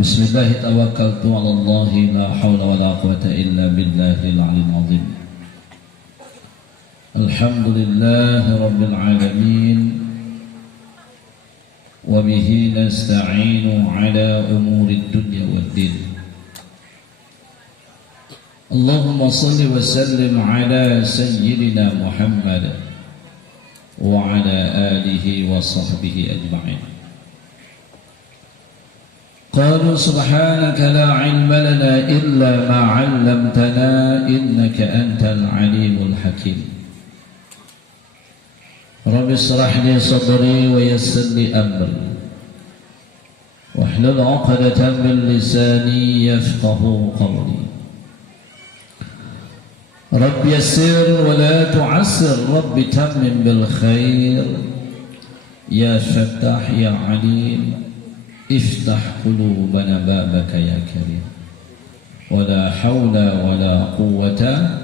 Bismillah tawakkaltu ala Allah la hawla wa la quwata illa billahil aliyyil azim. Alhamdulillahi rabbil alamin wa bihi nasta'inu ala umurid dunya waddin. Allahumma salli wa sallim ala sayyidina Muhammad wa ala alihi wa sahbihi ajma'in. قالوا سبحانك لا علم لنا إلا ما علمتنا إنك أنت العليم الحكيم. رب اشرح لي صدري ويسر لي أمري واحلل عقدة من لساني يفقه قولي. رب يسر ولا تعسر رب تمم بالخير يا فتاح يا عليم. Iftah qulubana babaka ya karim. Wala hawla wala quwwata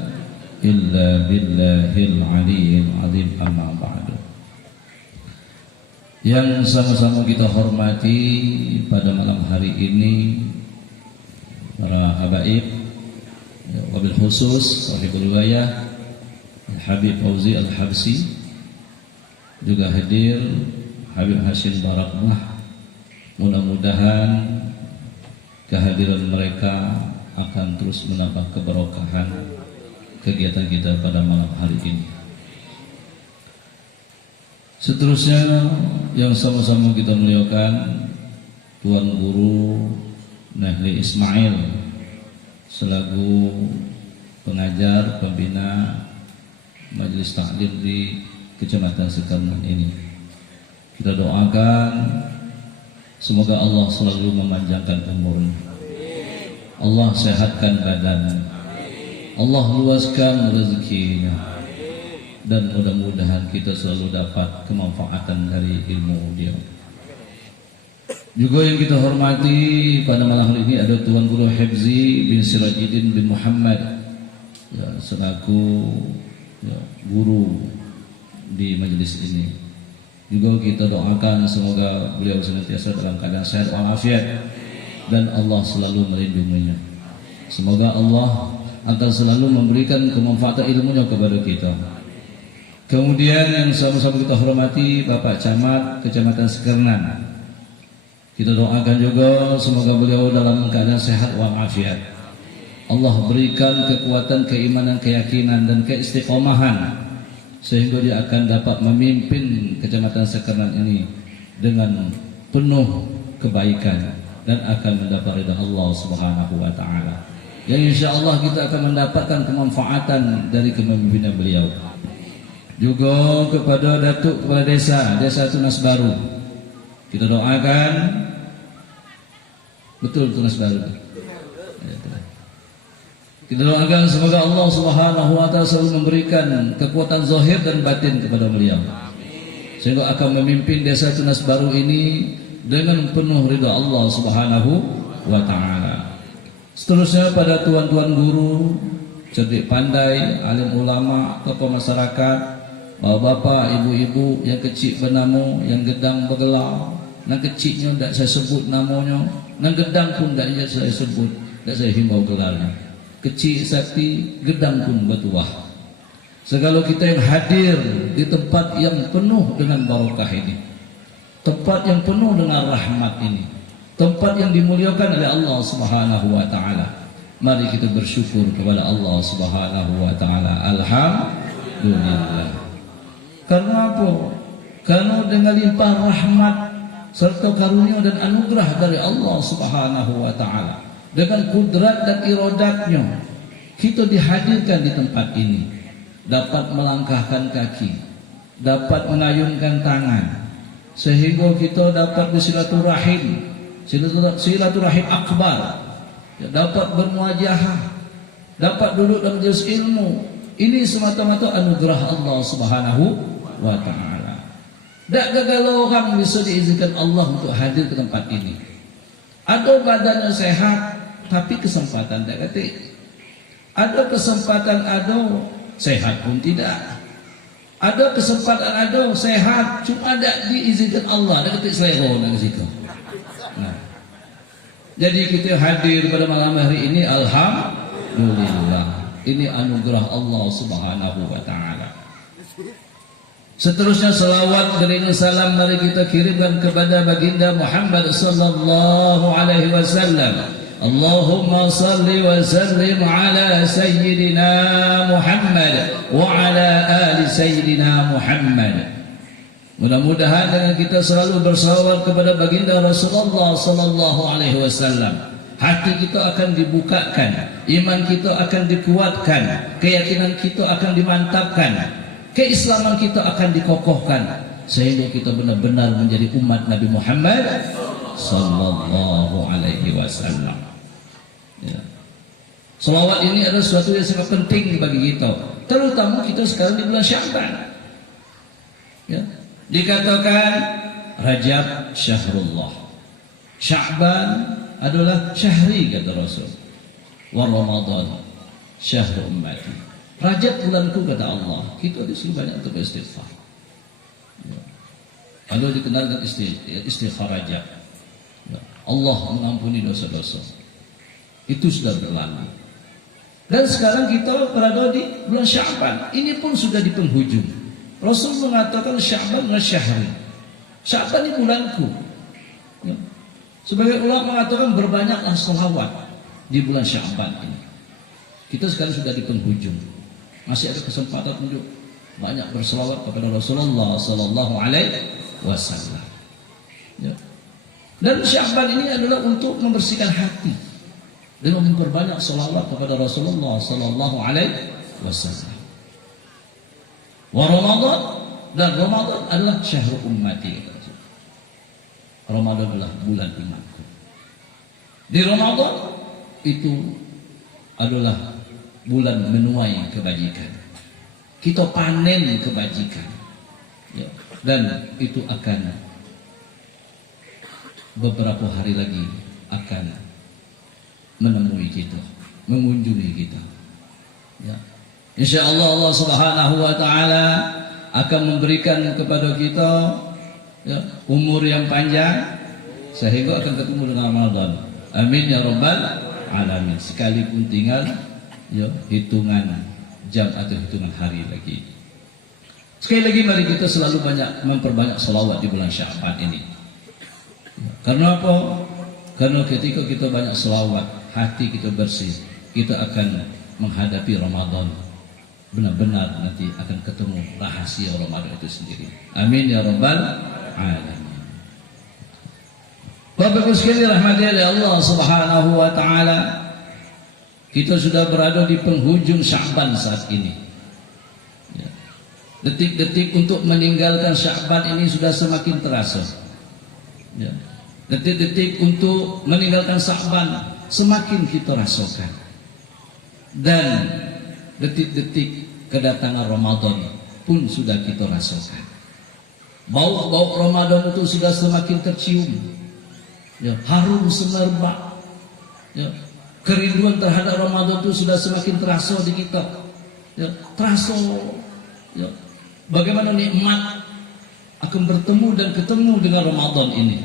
illa billahil aliyyil azim. Amma ba'du. Yang sama-sama kita hormati pada malam hari ini para habaib, wabil khusus sahibul wilayah Habib Fauzi Al-Habsi, juga hadir Habib Hashim Barakmah. Mudah-mudahan kehadiran mereka akan terus menambah keberkahan kegiatan kita pada malam hari ini. Seterusnya yang sama-sama kita muliakan Tuan Guru Nahli Ismail selaku pengajar pembina Majelis Taklim di Kecamatan Sekarnan ini. Kita doakan semoga Allah selalu memanjangkan umurnya, Allah sehatkan badannya, Allah luaskan rezekinya, dan mudah-mudahan kita selalu dapat kemanfaatan dari ilmu dia. Juga yang kita hormati pada malam hari ini ada Tuan Guru Hifzi bin Sirajuddin bin Muhammad, ya, selaku guru di majelis ini. Juga kita doakan semoga beliau senantiasa dalam keadaan sehat walafiat dan Allah selalu melindunginya. Semoga Allah akan selalu memberikan kemanfaatan ilmunya kepada kita. Kemudian yang sama-sama kita hormati Bapak Camat Kecamatan Sekarnan. Kita doakan juga semoga beliau dalam keadaan sehat walafiat. Allah berikan kekuatan, keimanan, keyakinan dan keistiqomahan sehingga dia akan dapat memimpin Kecamatan Sekarnan ini dengan penuh kebaikan dan akan mendapat ridha Allah Subhanahu wa taala. Yang insyaallah kita akan mendapatkan kemanfaatan dari kepemimpinan beliau. Juga kepada Datuk Kepala Desa Tunas Baru. Kita doakan betul Tunas Baru. Kita doakan semoga Allah Subhanahu wa taala selalu memberikan kekuatan zahir dan batin kepada beliau, sehingga akan memimpin Desa Tunas Baru ini dengan penuh ridha Allah Subhanahu wa taala. Seterusnya pada tuan-tuan guru, cerdik pandai, alim ulama, tokoh masyarakat, bapak, ibu-ibu yang kecil bernamu, yang gedang bergelar, yang kecilnya tidak saya sebut namanya, yang gedang pun tidak saya sebut, tidak saya himbau gelarnya. Kecil sakti, gedang pun bertuah. Segala kita yang hadir di tempat yang penuh dengan barakah ini, tempat yang penuh dengan rahmat ini, tempat yang dimuliakan oleh Allah Subhanahu wa taala. Mari kita bersyukur kepada Allah Subhanahu wa taala. Alhamdulillah. Karena apa? Karena dengan limpah rahmat serta karunia dan anugerah dari Allah Subhanahu wa taala, dengan kudrat dan iradatnya, kita dihadirkan di tempat ini, dapat melangkahkan kaki, dapat mengayunkan tangan, sehingga kita dapat bersilaturahim, silaturahim akbar, ya, dapat bermuajahah, dapat duduk dalam majelis ilmu. Ini semata-mata anugerah Allah Subhanahu wa taala. Tak gagal orang bisa diizinkan Allah untuk hadir ke tempat ini. Ada badannya sehat, tapi kesempatan tak ketik. Ada kesempatan ada, sehat pun tidak. Ada kesempatan ada, sehat, cuma tak diizinkan Allah. Tak ketik selera nak situ. Nah, Jadi kita hadir pada malam hari ini, alhamdulillah. Ini anugerah Allah Subhanahu wa taala. Seterusnya salawat dan salam mari kita kirimkan kepada baginda Muhammad sallallahu alaihi wasallam. Allahumma salli wa sallim ala sayyidina Muhammad wa ala ali sayyidina Muhammad. Mudah-mudahan dengan kita selalu bersalawat kepada baginda Rasulullah sallallahu alaihi wasallam, hati kita akan dibukakan, iman kita akan dikuatkan, keyakinan kita akan dimantapkan, keislaman kita akan dikokohkan, sehingga kita benar-benar menjadi umat Nabi Muhammad sallallahu alaihi wasallam. Ya. Selawat ini adalah sesuatu yang sangat penting bagi kita, terutama kita sekarang di bulan Sya'ban. Ya. Dikatakan Rajab syahrullah, Sya'ban adalah syahri kata Rasul, wa Ramadan syahrul ummati. Rajab bulanku kata Allah. Kita disuruh banyak untuk beristighfar. Ya. Kalau dikenal dengan istighfar Rajab, ya. Allah mengampuni dosa-dosa. Itu sudah berlalu. Dan sekarang kita berada di bulan Sya'ban. Ini pun sudah di penghujung. Rasul mengatakan Sya'ban adalah syahri. Sya'ban ini bulanku. Ya. Sebagai ulama mengatakan berbanyaklah sholawat di bulan Sya'ban ini. Kita sekarang sudah di penghujung. Masih ada kesempatan untuk banyak berselawat kepada Rasulullah sallallahu alaihi wasallam. Ya. Dan Sya'ban ini adalah untuk membersihkan hati dengan memperbanyak sholawat kepada Rasulullah sallallahu alaihi wasallam. Wa Ramadan, dan Ramadan adalah syahrul ummati. Ramadan adalah bulan imanku. Di Ramadan itu adalah bulan menuai kebajikan. Kita panen kebajikan. Ya. Dan itu akan beberapa hari lagi akan menemui kita, mengunjungi kita. Ya. Insyaallah Allah Subhanahu wa taala akan memberikan kepada kita, ya, umur yang panjang sehingga akan ketemu dengan Ramadan. Amin ya rabbal alamin. Sekalipun tinggal, ya, hitungan jam atau hitungan hari lagi. Sekali lagi mari kita selalu memperbanyak selawat di bulan Sya'ban ini. Ya. Karena apa? Karena ketika kita banyak selawat, hati kita bersih, kita akan menghadapi Ramadan. Benar-benar nanti akan ketemu rahasia Ramadan itu sendiri. Amin ya rabbal alamin. Bapak Ibu sekalian rahmati oleh Allah Subhanahu wa taala, kita sudah berada di penghujung Sya'ban saat ini. Ya. Detik-detik untuk meninggalkan Sya'ban ini sudah semakin terasa. Ya. Detik-detik untuk meninggalkan Sya'ban semakin kita rasakan. Dan detik-detik kedatangan Ramadan pun sudah kita rasakan. Bau-bau Ramadan itu sudah semakin tercium. Ya, harum semerbak. Ya, kerinduan terhadap Ramadan itu sudah semakin terasa di kita. Ya, terasa. Ya, bagaimana nikmat akan bertemu dan ketemu dengan Ramadan ini.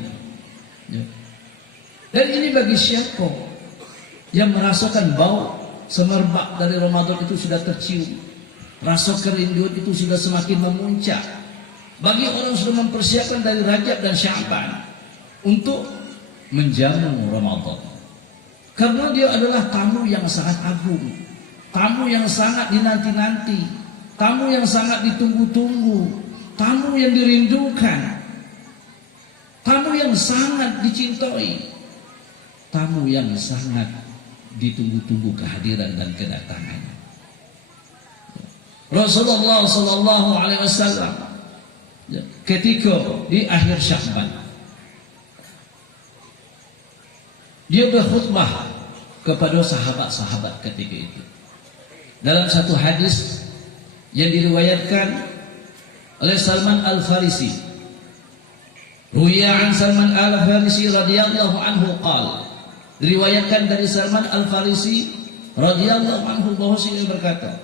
Ya. Dan ini bagi siapa yang merasakan bau semerbak dari Ramadan itu sudah tercium, rasa kerinduan itu sudah semakin memuncak. Bagi orang yang sudah mempersiapkan dari Rajab dan Sya'ban untuk menjamu Ramadan, karena dia adalah tamu yang sangat agung, tamu yang sangat dinanti-nanti, tamu yang sangat ditunggu-tunggu, tamu yang dirindukan, tamu yang sangat dicintai, tamu yang sangat ditunggu-tunggu kehadiran dan kedatangannya. Rasulullah sallallahu alaihi wasallam ketika di akhir Sya'ban dia berkhutbah kepada sahabat-sahabat ketika itu. Dalam satu hadis yang diriwayatkan oleh Salman Al-Farisi, ruwiya an Salman Al-Farisi radhiyallahu anhu qala, diriwayatkan dari Salman Al-Farisi radhiyallahu anhu bahwa dia berkata,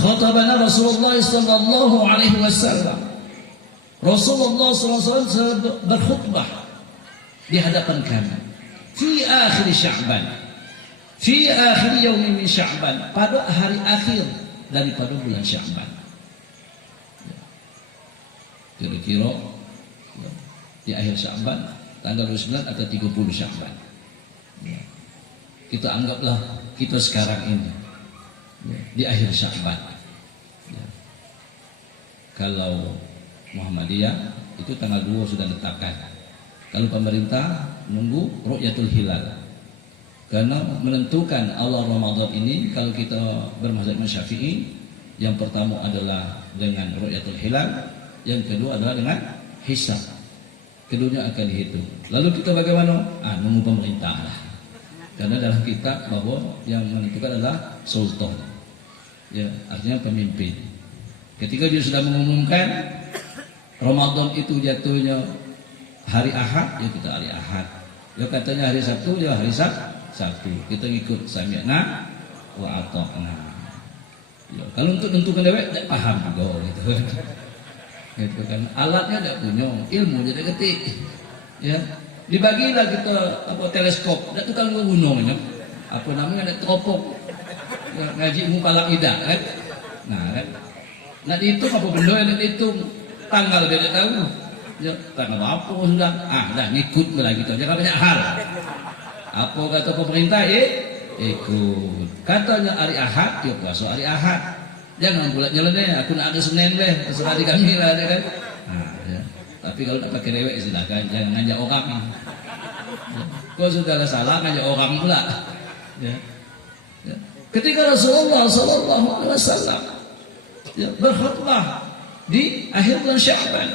khatabana Rasulullah sallallahu alaihi wasallam, Rasulullah sallallahu alaihi wasallam berkhutbah di hadapan kami. Fi akhir Sya'ban, fi akhir yaumi min Sya'ban, pada hari akhir daripada bulan Sya'ban. Kira-kira di akhir Sya'ban, tanggal 29 atau 30 Sya'ban. Kita anggaplah kita sekarang ini di akhir Sya'ban. Kalau Muhammadiyah itu tanggal 2 sudah ditetapkan. Kalau pemerintah nunggu ru'yatul hilal. Karena menentukan awal Ramadan ini, kalau kita bermazhab Syafi'i, yang pertama adalah dengan ru'yatul hilal, yang kedua adalah dengan hisab. Keduanya akan dihitung. Lalu kita bagaimana? Nunggu pemerintah lah. Karena dalam kitab bahwa yang menentukan adalah sultan. Ya, artinya pemimpin. Ketika dia sudah mengumumkan Ramadan itu jatuhnya hari Ahad, ya kita hari Ahad. Ya katanya hari Sabtu, ya hari Sabtu. Kita ikut sami'na wa ata'na. Ya, kalau untuk menentukan dewek tidak paham juga gitu. Gitu kan. Alatnya tidak punya, ilmu jadi ketik. Ya. Dibagilah kita teleskop, tidak tukang gunung ya. Apa namanya ada teropong. Ya, ngaji mukalak idah kan. Nah, kan. Nah dihitung apa benda yang dihitung, tanggal dia tidak tahu. Ya, tanggal apa sudah? Dah ngikut lagi kita. Jangan banyak hal. Apa kata pemerintah? Ikut. Katanya hari Ahad, ya puasa hari Ahad. Jangan bulat jalannya. Aku nak ada Senin deh, terserah di kami lah, kan? Ya. Tapi kalau tak pakai dewek silakan, jangan ngajak orang. Ya. Kau sudah salah ngajak orang pula. Ya. Ya. Ketika Rasulullah SAW ya, berkhutbah di akhir bulan Sya'ban,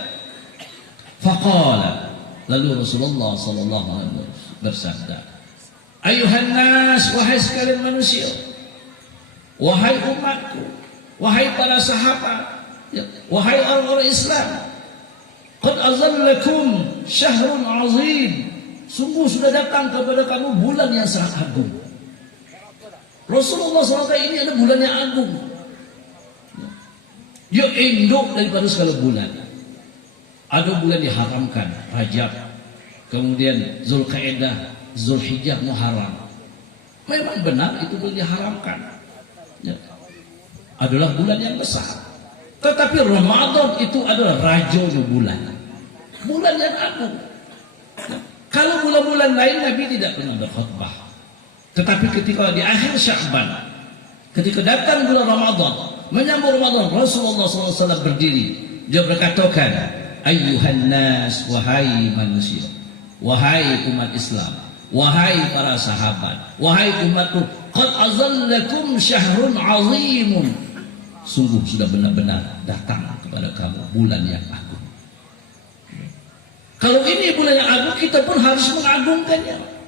faqala, lalu Rasulullah SAW bersabda, ayuhan nas, wahai sekalian manusia, wahai umatku, wahai para sahabat, ya, wahai orang-orang Islam, qad azallakum syahrun azim, sungguh sudah datang kepada kamu bulan yang sangat agung. Rasulullah SAW ini ada bulan yang agung. Dia induk daripada segala bulan. Ada bulan diharamkan, Rajab, kemudian Zulqa'dah, Zulhijjah, Muharram. Memang benar itu bulan diharamkan. Ya. Adalah bulan yang besar. Tetapi Ramadan itu adalah rajanya bulan. Bulan yang agung. Ya. Kalau bulan-bulan lain Nabi tidak pernah berkhutbah. Tetapi ketika di akhir Sya'ban, ketika datang bulan Ramadan, menyambut Ramadan, Rasulullah SAW berdiri. Dia berkatakan, ayyuhan nas, wahai manusia, wahai umat Islam, wahai para sahabat, wahai umatku, qad azallakum syahrun azimun, sungguh sudah benar-benar datang kepada kamu bulan yang agung. Kalau ini bulan yang agung, kita pun harus mengagungkannya.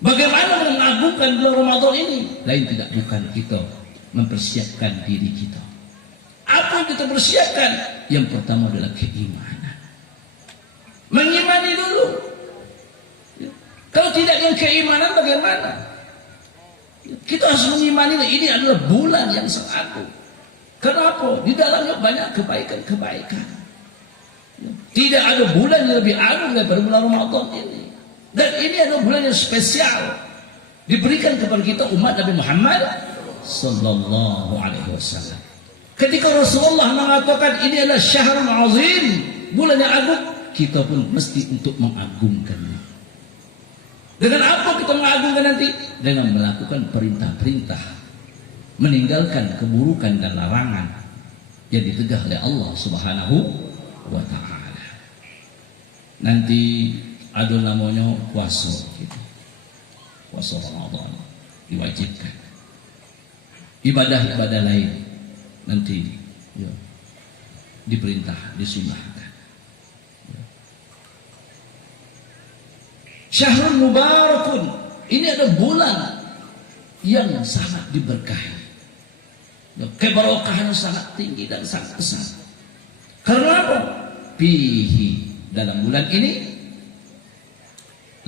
Bagaimana mengagungkan bulan Ramadan ini? Lain tidak bukan kita mempersiapkan diri kita. Apa yang kita persiapkan? Yang pertama adalah keimanan. Mengimani dulu. Kalau tidak yang keimanan bagaimana? Kita harus mengimani ini adalah bulan yang sangat agung. Kenapa? Di dalamnya banyak kebaikan-kebaikan. Tidak ada bulan yang lebih agung daripada bulan Ramadan ini. Dan ini adalah bulan yang spesial diberikan kepada kita umat Nabi Muhammad sallallahu alaihi wasallam. Ketika Rasulullah mengatakan ini adalah syahrul azim, bulan yang agung, kita pun mesti untuk mengagungkannya. Dengan apa kita mengagungkan nanti? Dengan melakukan perintah-perintah, meninggalkan keburukan dan larangan yang ditegah oleh Allah Subhanahu wa taala. Nanti ada namanya puasa gitu. Puasa Ramadan diwajibkan. Ibadah-ibadah lain nanti ya, diperintah, disunahkan. Ya. Syahrul Mubarakun, ini ada bulan yang sangat diberkahi. Ya, keberkahannya sangat tinggi dan sangat besar. Karena apa? Fihi, dalam bulan ini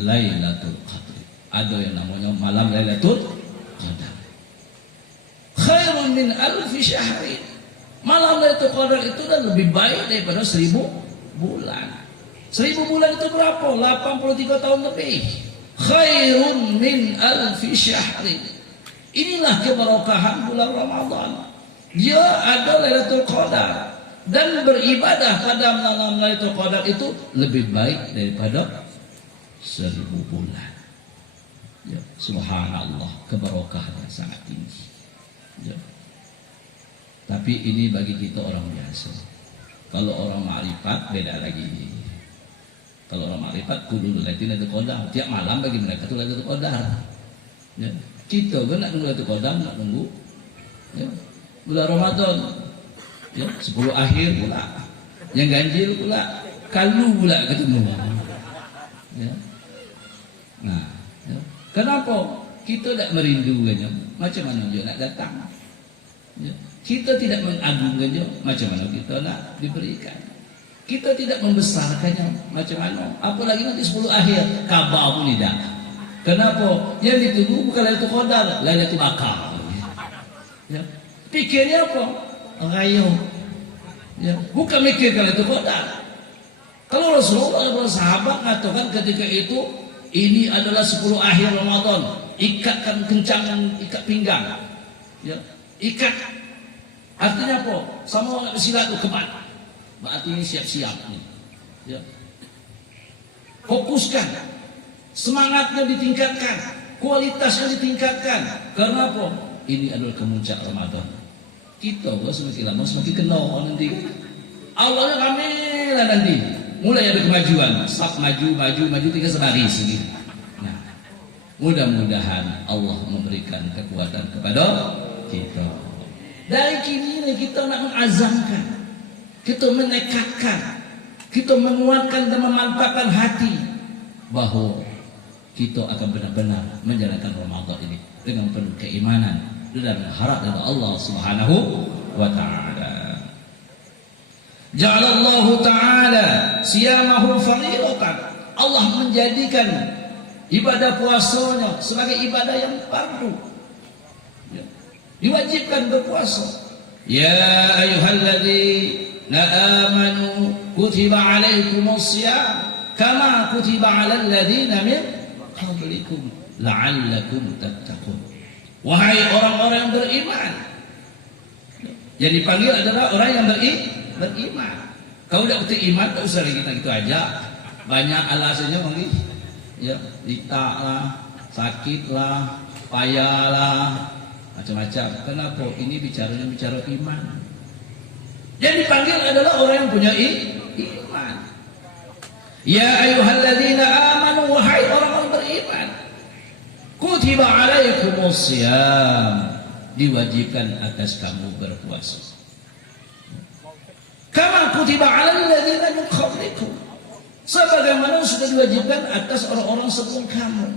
Lailatul Qadar. Ada yang namanya malam Lailatul Qadar. Khairun min alfi syahrin. Malam Lailatul Qadar itu dan lebih baik daripada 1000 bulan. 1000 bulan itu berapa? 83 tahun lebih. Khairun min alfi syahrin. Inilah keberkahan bulan Ramadan. Dia ada Lailatul Qadar, dan beribadah pada malam Lailatul Qadar itu lebih baik daripada 1000 bulan. Ya, subhanallah, keberkahannya sangat tinggi. Ya. Tapi ini bagi kita orang biasa. Kalau orang makrifat beda lagi. Kalau orang makrifat kudu Lailatul Qadar. Tiap malam bagi mereka itu Lailatul Qadar. Ya. Kita kan nak nunggu Lailatul Qadar, nak nunggu ya, bulan Ramadan. Ya, 10 akhir pula. Yang ganjil pula, kalu pula ketemu. Ya. Nah, ya. Kenapa? Kita tidak merindukannya. Macam mana dia nak datang? Ya. Kita tidak mengagungkannya. Macam mana kita nak diberikan? Kita tidak membesarkannya. Macam mana? Apalagi nanti 10 akhir, kabar pun tidak. Kenapa? Yang ditunggu bukan Lailatul Qadar, Lailatul Bakar. Ya. Pikirnya apa? Rayu. Ya. Bukan mikir Lailatul Qadar. Kalau Rasulullah dan sahabat mengatakan ketika itu, ini adalah 10 akhir Ramadan, ikatkan kencang, ikat pinggang. Ya. Ikat. Artinya apa? Sama orang bersilat itu kemat. Berarti ini siap-siap. Ya. Fokuskan. Semangatnya ditingkatkan. Kualitasnya ditingkatkan. Karena apa? Ini adalah kemuncak Ramadan. Kita semakin lama semakin kenal nanti. Allahnya kamilah nanti. Mulai ada kemajuan, sab maju tinggal sehari segini. Nah, mudah-mudahan Allah memberikan kekuatan kepada kita. Dari kini kita nak mengazamkan, kita menekatkan, kita menguatkan dan memantapkan hati bahwa kita akan benar-benar menjalankan Ramadan ini dengan penuh keimanan dan harap dari Allah Subhanahu wa taala. Ja'alallahu ta'ala siyamahu fardhatan. Allah menjadikan ibadah puasanya sebagai ibadah yang fardu. Ya. Diwajibkan berpuasa. Ya ayyuhalladzina amanu kutiba 'alaikumus-syiyam kama kutiba 'alal ladzina min qablikum la'allakum tattaqun. Wahai orang-orang yang beriman. Yang dipanggil adalah orang yang beriman. Kau tidak betul iman, tak usah lagi kita gitu aja. Banyak alasannya mungkin, ya, ditak lah, sakit lah, payah lah, macam-macam. Kenapa? Ini bicara iman. Yang dipanggil adalah orang yang punya iman. Ya ayyuhalladzina amanu, wahai orang-orang beriman. Kutiba alaikumus-syiyam, diwajibkan atas kamu berpuasa. Kama kutiba 'alal ladzina min qablikum, sebagaimana sudah diwajibkan atas orang-orang sebelum kamu.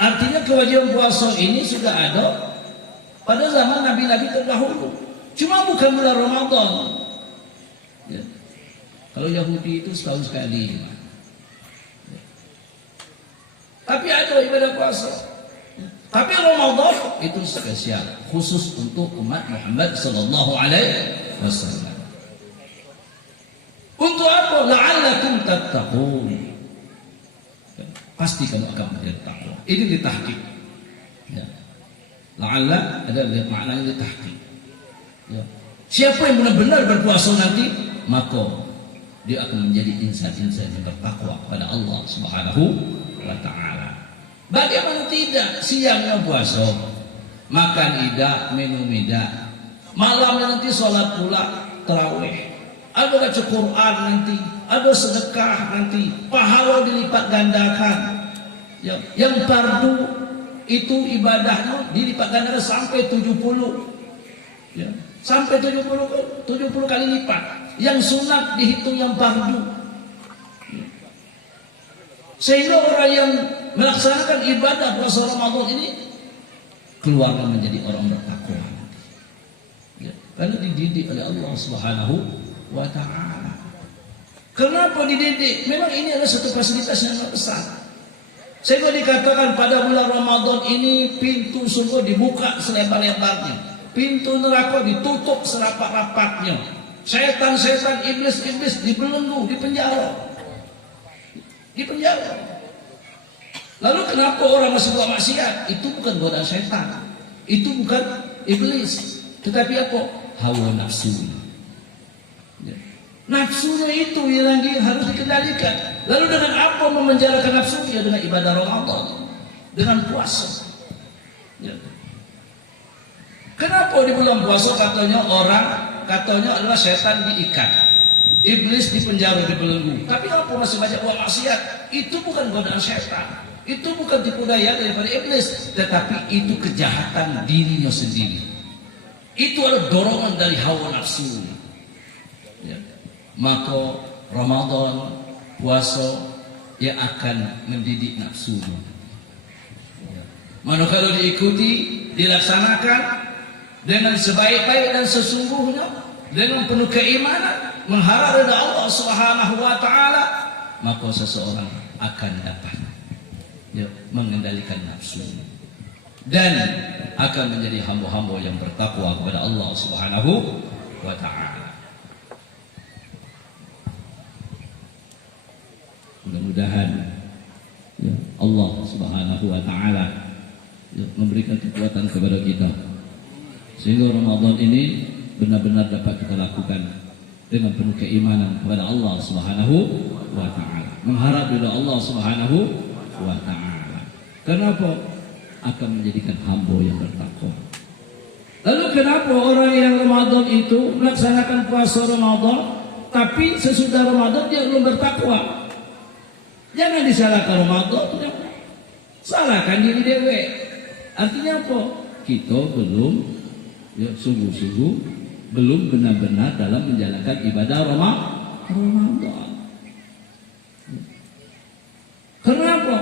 Artinya kewajiban puasa ini sudah ada pada zaman nabi-nabi terdahulu. Cuma bukan bulan Ramadan. Ya. Kalau Yahudi itu setahun sekali. Ya. Tapi ada ibadah puasa. Ya. Tapi Ramadan itu spesial, khusus untuk umat Muhammad sallallahu alaihi wasallam. Untuk apa? La'allakum tattaqun. Pasti kamu akan menjadi takwa. Ini ditahqiq. Ya. La'alla ada maknanya ditahqiq. Ya. Siapa yang benar-benar berpuasa nanti, maka dia akan menjadi insan-insan yang bertakwa kepada Allah Subhanahu wa taala. Bagaimana tidak? Siangnya puasa, makan idak, minum idak. Malamnya nanti sholat pula tarawih. Ada baca Quran nanti, ada sedekah nanti, pahala dilipat gandakan. Yang fardu itu ibadahnya dilipat gandakan sampai 70. Ya, sampai 70 kali lipat. Yang sunat dihitung yang fardu. Ya. Sehingga orang yang melaksanakan ibadah puasa Ramadan ini keluarga menjadi orang bertakwa. Ya, karena dididik oleh Allah Subhanahu wa ta'ala. Kenapa dididik? Memang ini adalah satu fasilitas yang besar. Sehingga dikatakan pada bulan Ramadan ini pintu surga dibuka selebar-lebarnya, pintu neraka ditutup serapat-rapatnya, setan-setan, iblis-iblis dibelenggu, dipenjara. di penjara. Lalu kenapa orang masih buat maksiat? Itu bukan godaan setan, itu bukan iblis, tetapi apa? Hawa nafsu. Ya. Nafsunya itu yang harus dikendalikan. Lalu dengan apa memenjarakan nafsu? Ya dengan ibadah Ramadan, dengan puasa. Ya. Kenapa di bulan puasa katanya adalah setan diikat, iblis dipenjara, dibelenggu. Tapi apa masih banyak buat maksiat? Itu bukan godaan setan, itu bukan tipu daya daripada iblis, tetapi itu kejahatan dirinya sendiri. Itu adalah dorongan dari hawa nafsu. Ya. Maka Ramadan, puasa, yang akan mendidik nafsu. Ya. Mana kalau diikuti, dilaksanakan dengan sebaik-baik dan sesungguhnya, dengan penuh keimanan, mengharap ridha Allah Subhanahu wa taala, maka seseorang akan dapat mengendalikan nafsu dan akan menjadi hamba-hamba yang bertakwa kepada Allah Subhanahu wa taala. Mudah-mudahan Allah Subhanahu wa taala memberikan kekuatan kepada kita sehingga Ramadan ini benar-benar dapat kita lakukan dengan penuh keimanan kepada Allah Subhanahu wa taala, mengharap ridha Allah Subhanahu wa taala. Kenapa? Akan menjadikan hamba yang bertakwa. Lalu kenapa orang yang Ramadan itu melaksanakan puasa Ramadan tapi sesudah Ramadan dia belum bertakwa? Jangan disalahkan Ramadan, salahkan diri dewe. Artinya apa? Kita belum sungguh-sungguh belum benar-benar dalam menjalankan ibadah Ramadan. Kenapa?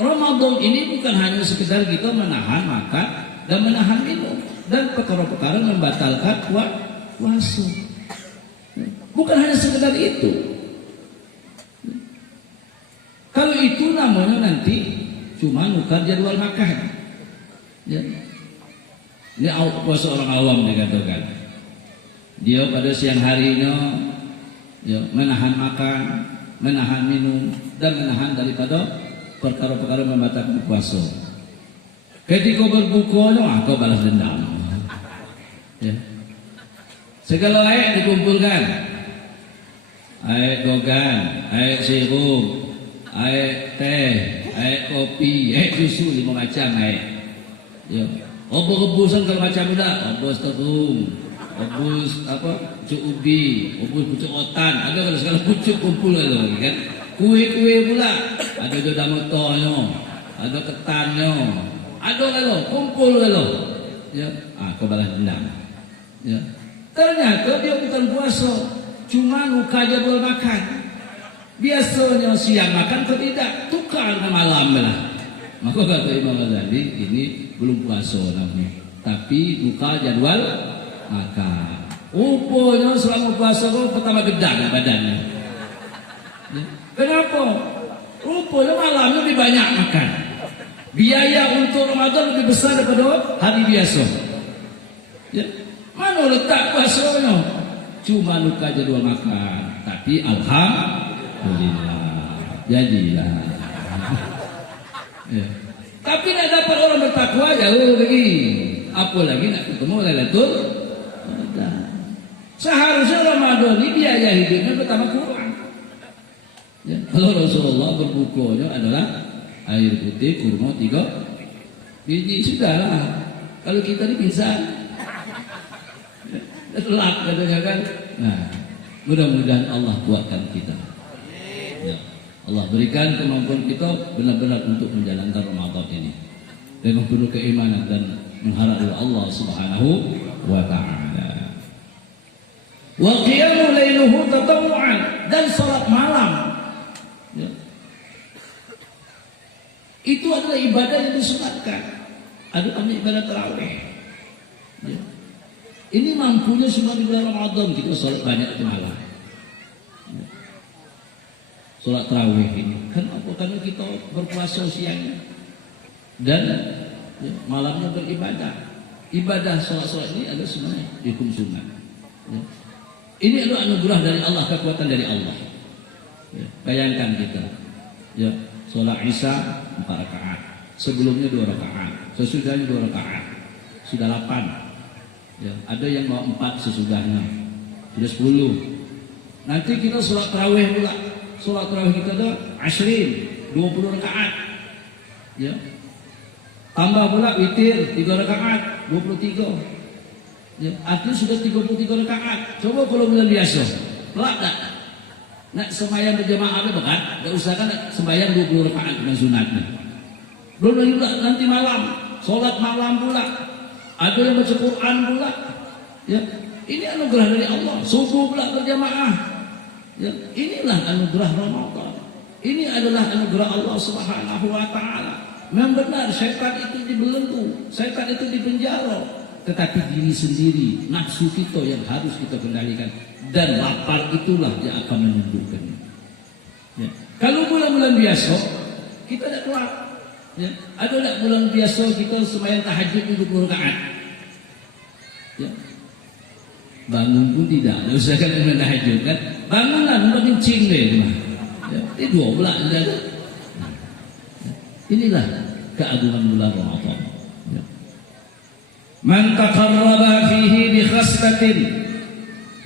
Ramadan ini bukan hanya sekedar kita menahan makan dan menahan minum dan perkara-perkara membatalkan puasa. Bukan hanya sekedar itu. Kalau itu namanya nanti cuma nukar jadwal makan. Ya. Ini puasa orang awam dikatakan. Dia pada siang harinya menahan makan, menahan minum dan menahan daripada perkara-perkara membatalkan puasa. Ketika berbuka, kau balas dendam. Ya. Segala air dikumpulkan, air gogan, air sirup, air teh, air kopi, air susu, 5 macam air. Ya. Obor-rebusan kalau macam dah, obor terung, obus pucuk ubi, obus pucuk otan, ada kalau segala pucuk kumpul lagi kan. Kue-kue pula, ada jodoh motornya, ada ketannya, ada kalau kumpul kalau, ya, kau balas dendam. Ya. Ternyata dia bukan puasa, cuma luka jadwal makan. Biasanya siang makan atau tidak, tukar ke malam lah. Maka kata Imam Ghazali, ini belum puasa namanya, tapi luka jadwal makan. Rupanya selama puasa kau pertama gedang badannya. Ya. Kenapa? Rupanya malamnya lebih banyak makan. Biaya untuk Ramadan lebih besar daripada hari biasa. Ya. Mana letak puasanya? Cuma luka jadwal makan. Tapi alhamdulillah jadilah. Ya. Tapi nak dapat orang bertakwa jauh lagi. Apalagi nak ketemu Lailatul Qadar. Seharusnya Ramadan ini biaya hidupnya pertama kurang. Ya. Kalau Rasulullah berbukanya adalah air putih, kurma 3 biji, sudahlah. Kalau kita ini pingsan, telak katanya kan. Nah, mudah-mudahan Allah kuatkan kita. Ya. Allah berikan kemampuan kita benar-benar untuk menjalankan Ramadan ini dengan penuh keimanan dan mengharap dari Allah Subhanahu wa taala. Wa qiyamul lailuhu tatawwu'an, dan salat malam. Ya. Itu adalah ibadah yang disunatkan. Ada ibadah tarawih. Ya. Ini mampunya semua di bulan Ramadan kita salat banyak di malam. Ya. Salat tarawih ini. Kenapa? Karena kita berpuasa siangnya dan malamnya beribadah. Ibadah salat-salat ini adalah semuanya hukum sunnah. Ya. Ini adalah anugerah dari Allah, kekuatan dari Allah. Ya, bayangkan kita Ya, sholat Isya 4 rakaat. Sebelumnya 2 rakaat, sesudahnya 2 rakaat. Sudah 8. Ya, ada yang mau 4 sesudahnya. Sudah 10. Nanti kita sholat tarawih pula. Sholat tarawih kita ada 20 rakaat. Ya. Tambah pula witir 3 rakaat, 23. Ya, artinya sudah 33 rakaat. Coba kalau bulan biasa, pelak tak? Nak sembahyang berjamaah ada bukan? Tak usah kan sembahyang 20 rakaat dengan sunatnya. Belum lagi pula nanti malam, sholat malam pula. Ada yang baca Quran pula. Ya, ini anugerah dari Allah. Subuh pula berjamaah. Ya, inilah anugerah Ramadan. Ini adalah anugerah Allah Subhanahu wa taala. Memang benar syaitan itu dibelenggu, syaitan itu dipenjara, tetapi diri sendiri, nafsu kita yang harus kita kendalikan, dan lapar itulah yang akan menyembuhkannya. Ya. Kalau bulan-bulan biasa kita tidak keluar. Ya. Ada tak bulan biasa kita sembahyang tahajud 20 rakaat? Ya. Bangun pun tidak, ada usahakan dengan tahajud kan? Bangunlah, nampak kencing deh. Ya. Ini 12 ada. Inilah keagungan bulan Ramadan. Ya. Man taqarraba fihi bi khaslatin,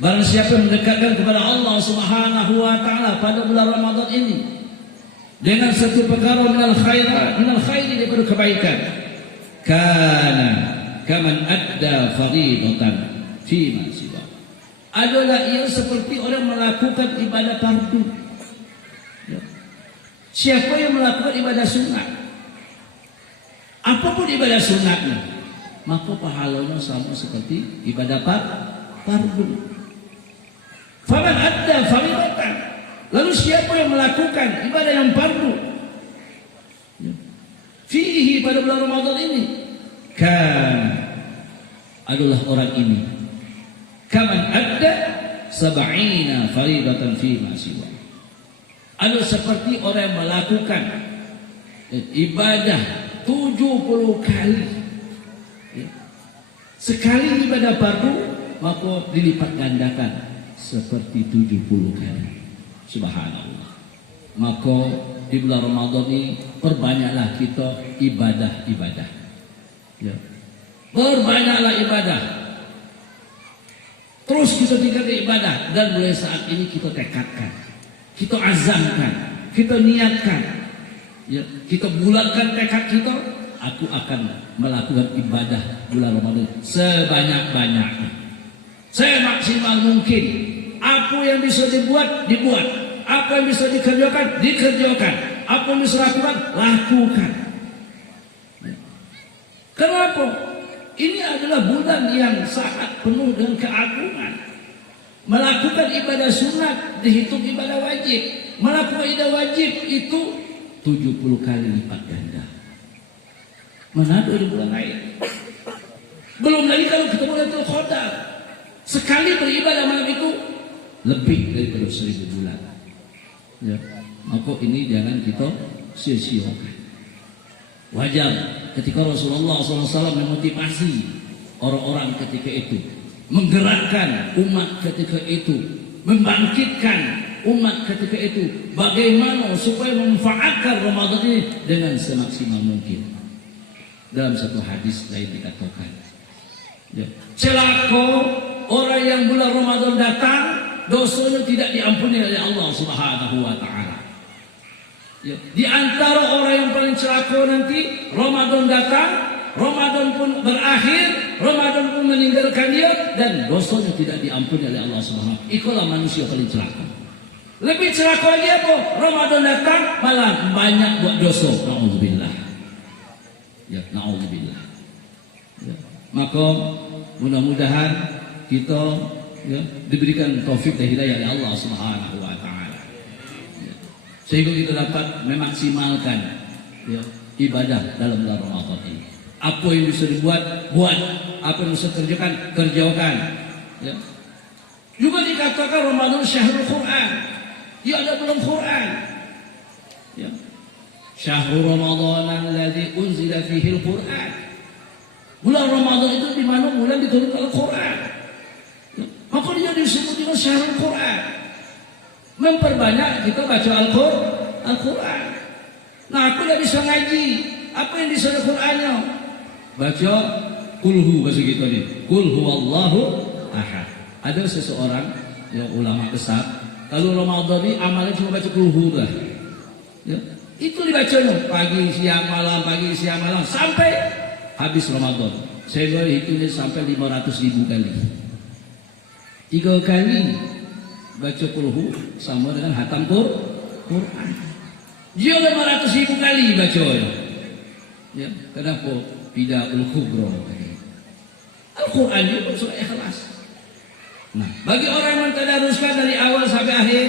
barang siapa mendekatkan kepada Allah Subhanahu wa taala pada bulan Ramadan ini dengan satu perkara minal khairi daripada kebaikan, kana kaman adda fardatan fi ma siwa, adalah ia seperti orang melakukan ibadah fardu. Ya. Siapa yang melakukan ibadah sunat, apapun ibadah sunatnya, maka pahalanya sama seperti ibadah fardu. Faman adda fardatan, lalu siapa yang melakukan ibadah yang fardu fihi pada bulan Ramadan ini, kan adalah orang ini kaman adda sab'ina fardatan fi ma siwa, adalah seperti orang yang melakukan ibadah 70 kali. Sekali ibadah fardu maka dilipat gandakan seperti 70 kali. Subhanallah. Maka di bulan Ramadan ini perbanyaklah kita ibadah-ibadah. Ya. Perbanyaklah ibadah. Terus kita tingkatkan ibadah, dan mulai saat ini kita tekadkan, kita azamkan, kita niatkan, ya, kita bulatkan tekad kita. Aku akan melakukan ibadah bulan Ramadan sebanyak-banyaknya, semaksimal mungkin. Apa yang bisa dibuat, apa yang bisa dikerjakan, apa yang bisa lakukan. Kenapa? Ini adalah bulan yang sangat penuh dengan keagungan. Melakukan ibadah sunat dihitung ibadah wajib. Melakukan ibadah wajib itu 70 kali lipat ganda. Mana ada di bulan lain. Belum lagi kalau kita mulai Qadar, sekali beribadah malam itu lebih daripada 1000 bulan. Ya, maka ini jangan kita sia-siakan. Wajar ketika Rasulullah SAW memotivasi orang-orang ketika itu, menggerakkan umat ketika itu, membangkitkan umat ketika itu, bagaimana supaya memanfaatkan Ramadan ini dengan semaksimal mungkin. Dalam satu hadis lain dikatakan, ya, celaka orang yang bulan Ramadan datang, dosanya tidak diampuni oleh Allah Subhanahu wa taala. Ya, di antara orang yang paling celaka nanti, Ramadan datang, Ramadan pun berakhir, Ramadan pun meninggalkan dia, dan dosanya tidak diampuni oleh Allah Subhanahu wa taala. Itulah manusia paling celaka. Lebih celaka lagi apa? Ramadan datang malah banyak buat dosa. Nauzubillah. Ya, naudzubillah. Ya. Maka mudah-mudahan kita, ya, diberikan taufik dan hidayah oleh Allah Subhanahu wa taala. Ya. Sehingga kita dapat memaksimalkan, ya, ibadah dalam bulan Ramadan ini. Apa yang bisa dibuat, buat. Apa yang bisa kerjakan. Ya. Juga dikatakan Ramadan syahrul Quran. Ya, ada bulan Quran. Ya. Syahrul Ramadan alladzi unzila fihi al-Quran. Bulan Ramadan itu di mana bulan diturunkan Al-Quran. Ya. Maka dia disebut dengan syahrul Quran. Memperbanyak kita baca Al-Quran. Nah, aku dah bisa ngaji. Apa yang disuruh Qurannya? Baca kulhu bahasa kita ni. Kul huwallahu ahad. Ada seseorang yang ulama besar, kalau Ramadan ni amalnya cuma baca kulhu dah. Ya, itu dibacanya pagi siang malam sampai habis Ramadan. Saya boleh hitungnya sampai 500.000 kali. 3 kali baca kulhu sama dengan hatam Quran. Dia 500.000 kali baca. Ya, kenapa? Bidaul Kubra. Al-Quran itu surah Ikhlas. Nah, bagi orang yang tadaruskan dari awal sampai akhir,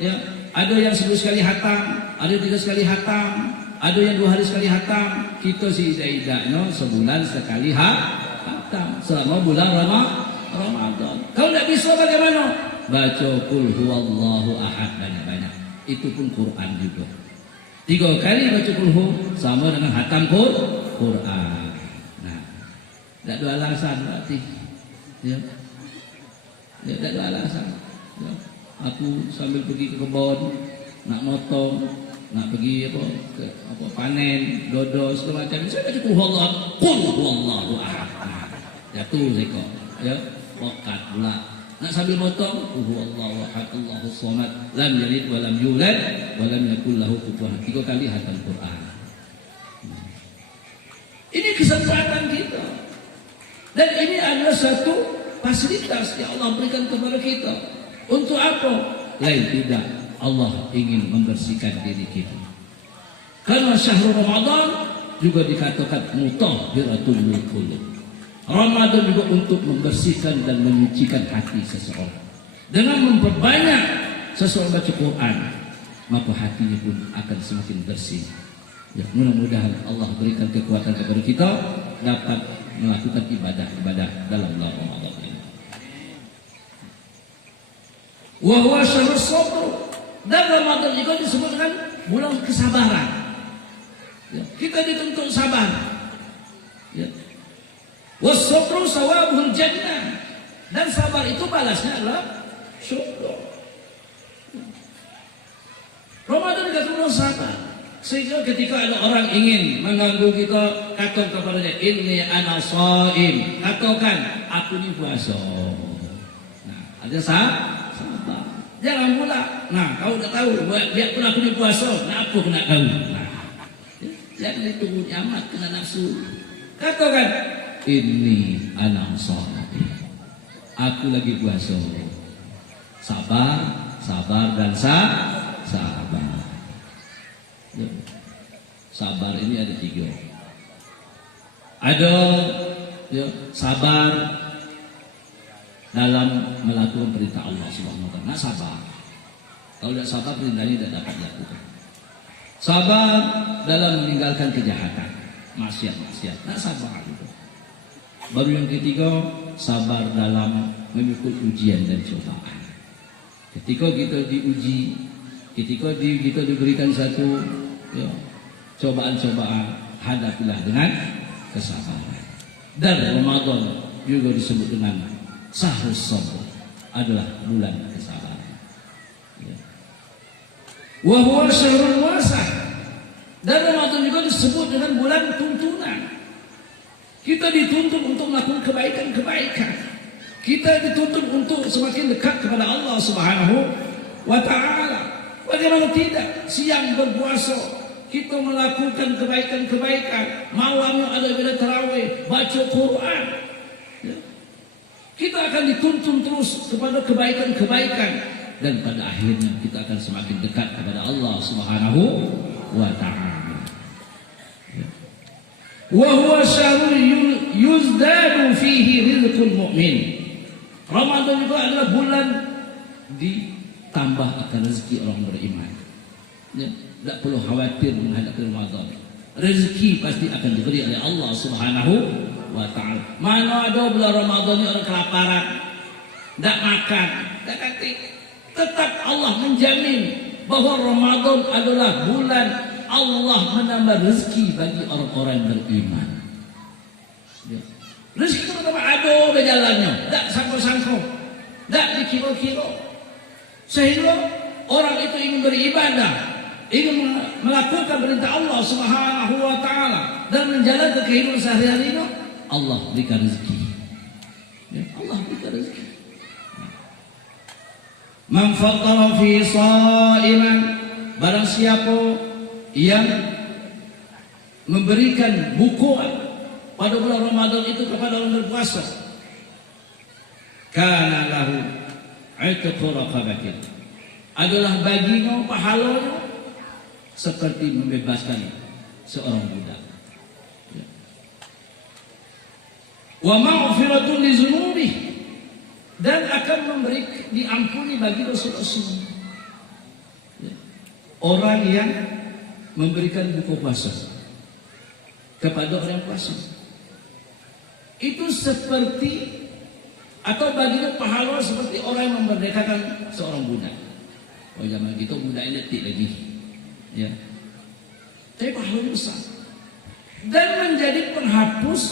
ya, ada yang 10 kali hatam, ada 3 kali hatam, ada yang 2 hari sekali hatam. Kita seidak-idaknya sebulan sekali hatam selama bulan Ramadan. Kalau tidak bisa bagaimana? Baca kul huwallahu ahad banyak-banyak. Itu pun Quran juga. 3 kali baca kul hu sama dengan hatam Quran. Nah, tidak ada alasan berarti. Ya. Ya, tidak ada alasan. Ya. Aku sambil pergi ke kebun nak motong, nak pergi panen, dodo segala macam. Saya baca kul huwallahu ahad. Jatuh seko. Ya, pokat pula. Nak sambil motong, huwallahu ahad, Allahus samad, lam yalid wa lam yulad wa lam yakul lahu kufuwan. 3 kali hatam Quran. Ini kesempatan kita. Dan ini adalah satu fasilitas yang Allah berikan kepada kita. Untuk apa? Lain tidak, Allah ingin membersihkan diri kita. Karena syahrul Ramadan juga dikatakan mutahhiratul qulub. Ramadan juga untuk membersihkan dan menyucikan hati seseorang. Dengan memperbanyak seseorang baca Quran, maka hatinya pun akan semakin bersih. Ya, mudah-mudahan Allah berikan kekuatan kepada kita dapat melakukan ibadah-ibadah dalam bulan Ramadan ini. Wa huwa syahrus sabr. Dan Ramadan juga disebut dengan bulan kesabaran. Ya, kita dituntut sabar. Ya. Was-sabru sawabul jannah. Dan sabar itu balasnya adalah syurga. Ramadan kita perlu sabar. Sehingga ketika ada orang ingin mengganggu kita, katakan kepadanya, inni ana shaim. Katakan, aku ni puasa. Nah, ada sabar. Jangan pula, nah kau dah tahu, biar pun aku ni puasa, nak apa kena tahu. Nah, jangan ditunggu amat kena nafsu. Katakan, inni ana shaim. Aku lagi puasa. Sabar dan sabar. Ya. Sabar ini ada 3. Ada ya, sabar dalam melakukan perintah Allah Subhanahu wa taala. Nah, sabar. Kalau tidak sabar, perintahnya tidak dapat dilakukan. Sabar dalam meninggalkan kejahatan, maksiat. Nah, sabar itu. Baru yang ketiga, sabar dalam memikul ujian dan cobaan. Ketika kita diuji, ketika kita diberikan satu ya, cobaan-cobaan, hadapilah dengan kesabaran. Dan Ramadan juga disebut dengan syahrus sabr, adalah bulan kesabaran. Ya. Wa huwa syahrul wasa'. Dan Ramadan juga disebut dengan bulan tuntunan. Kita dituntut untuk melakukan kebaikan-kebaikan. Kita dituntut untuk semakin dekat kepada Allah Subhanahu wa taala. Bagaimana tidak? Siang berpuasa, kita melakukan kebaikan-kebaikan. Malamnya ada ibadah tarawih, baca Quran. Ya. Kita akan dituntun terus kepada kebaikan-kebaikan. Dan pada akhirnya kita akan semakin dekat kepada Allah Subhanahu wa ta'ala. Ya. Wa huwa syahrul yuzdadu fihi rizqul mu'min. Ramadan juga adalah bulan ditambah akan rezeki orang beriman. Ya, tidak perlu khawatir menghadapi Ramadan. Rezeki pasti akan diberi oleh Allah Subhanahu wa taala. Mana ada bulan Ramadan ini orang kelaparan, tidak makan, tidak katik. Tetap Allah menjamin bahwa Ramadan adalah bulan Allah menambah rezeki bagi orang-orang beriman. Ya. Rezeki itu pertama ada di jalannya, tidak sangko-sangko, tidak dikira-kira. Sehingga orang itu ingin beribadah, ingin melakukan perintah Allah Subhanahu wa taala dan menjalankan kehidupan sehari-hari itu, Allah berikan rezeki. Ya, Allah berikan rezeki. Man fattara fi shaiman, barang siapa yang memberikan bukuan pada bulan Ramadan itu kepada orang berpuasa, kana lahu itqu raqabatin, adalah baginya pahalanya seperti membebaskan seorang budak. Ya. Wa maghfiratun li dzunubi, dan akan memberi diampuni bagi dosa-dosa. Ya. Orang yang memberikan buku puasa kepada orang puasa itu seperti atau baginya pahala seperti orang yang memerdekakan seorang budak. Oh zaman itu budak ini detik lagi, ya. Tapi pahalanya besar dan menjadi penghapus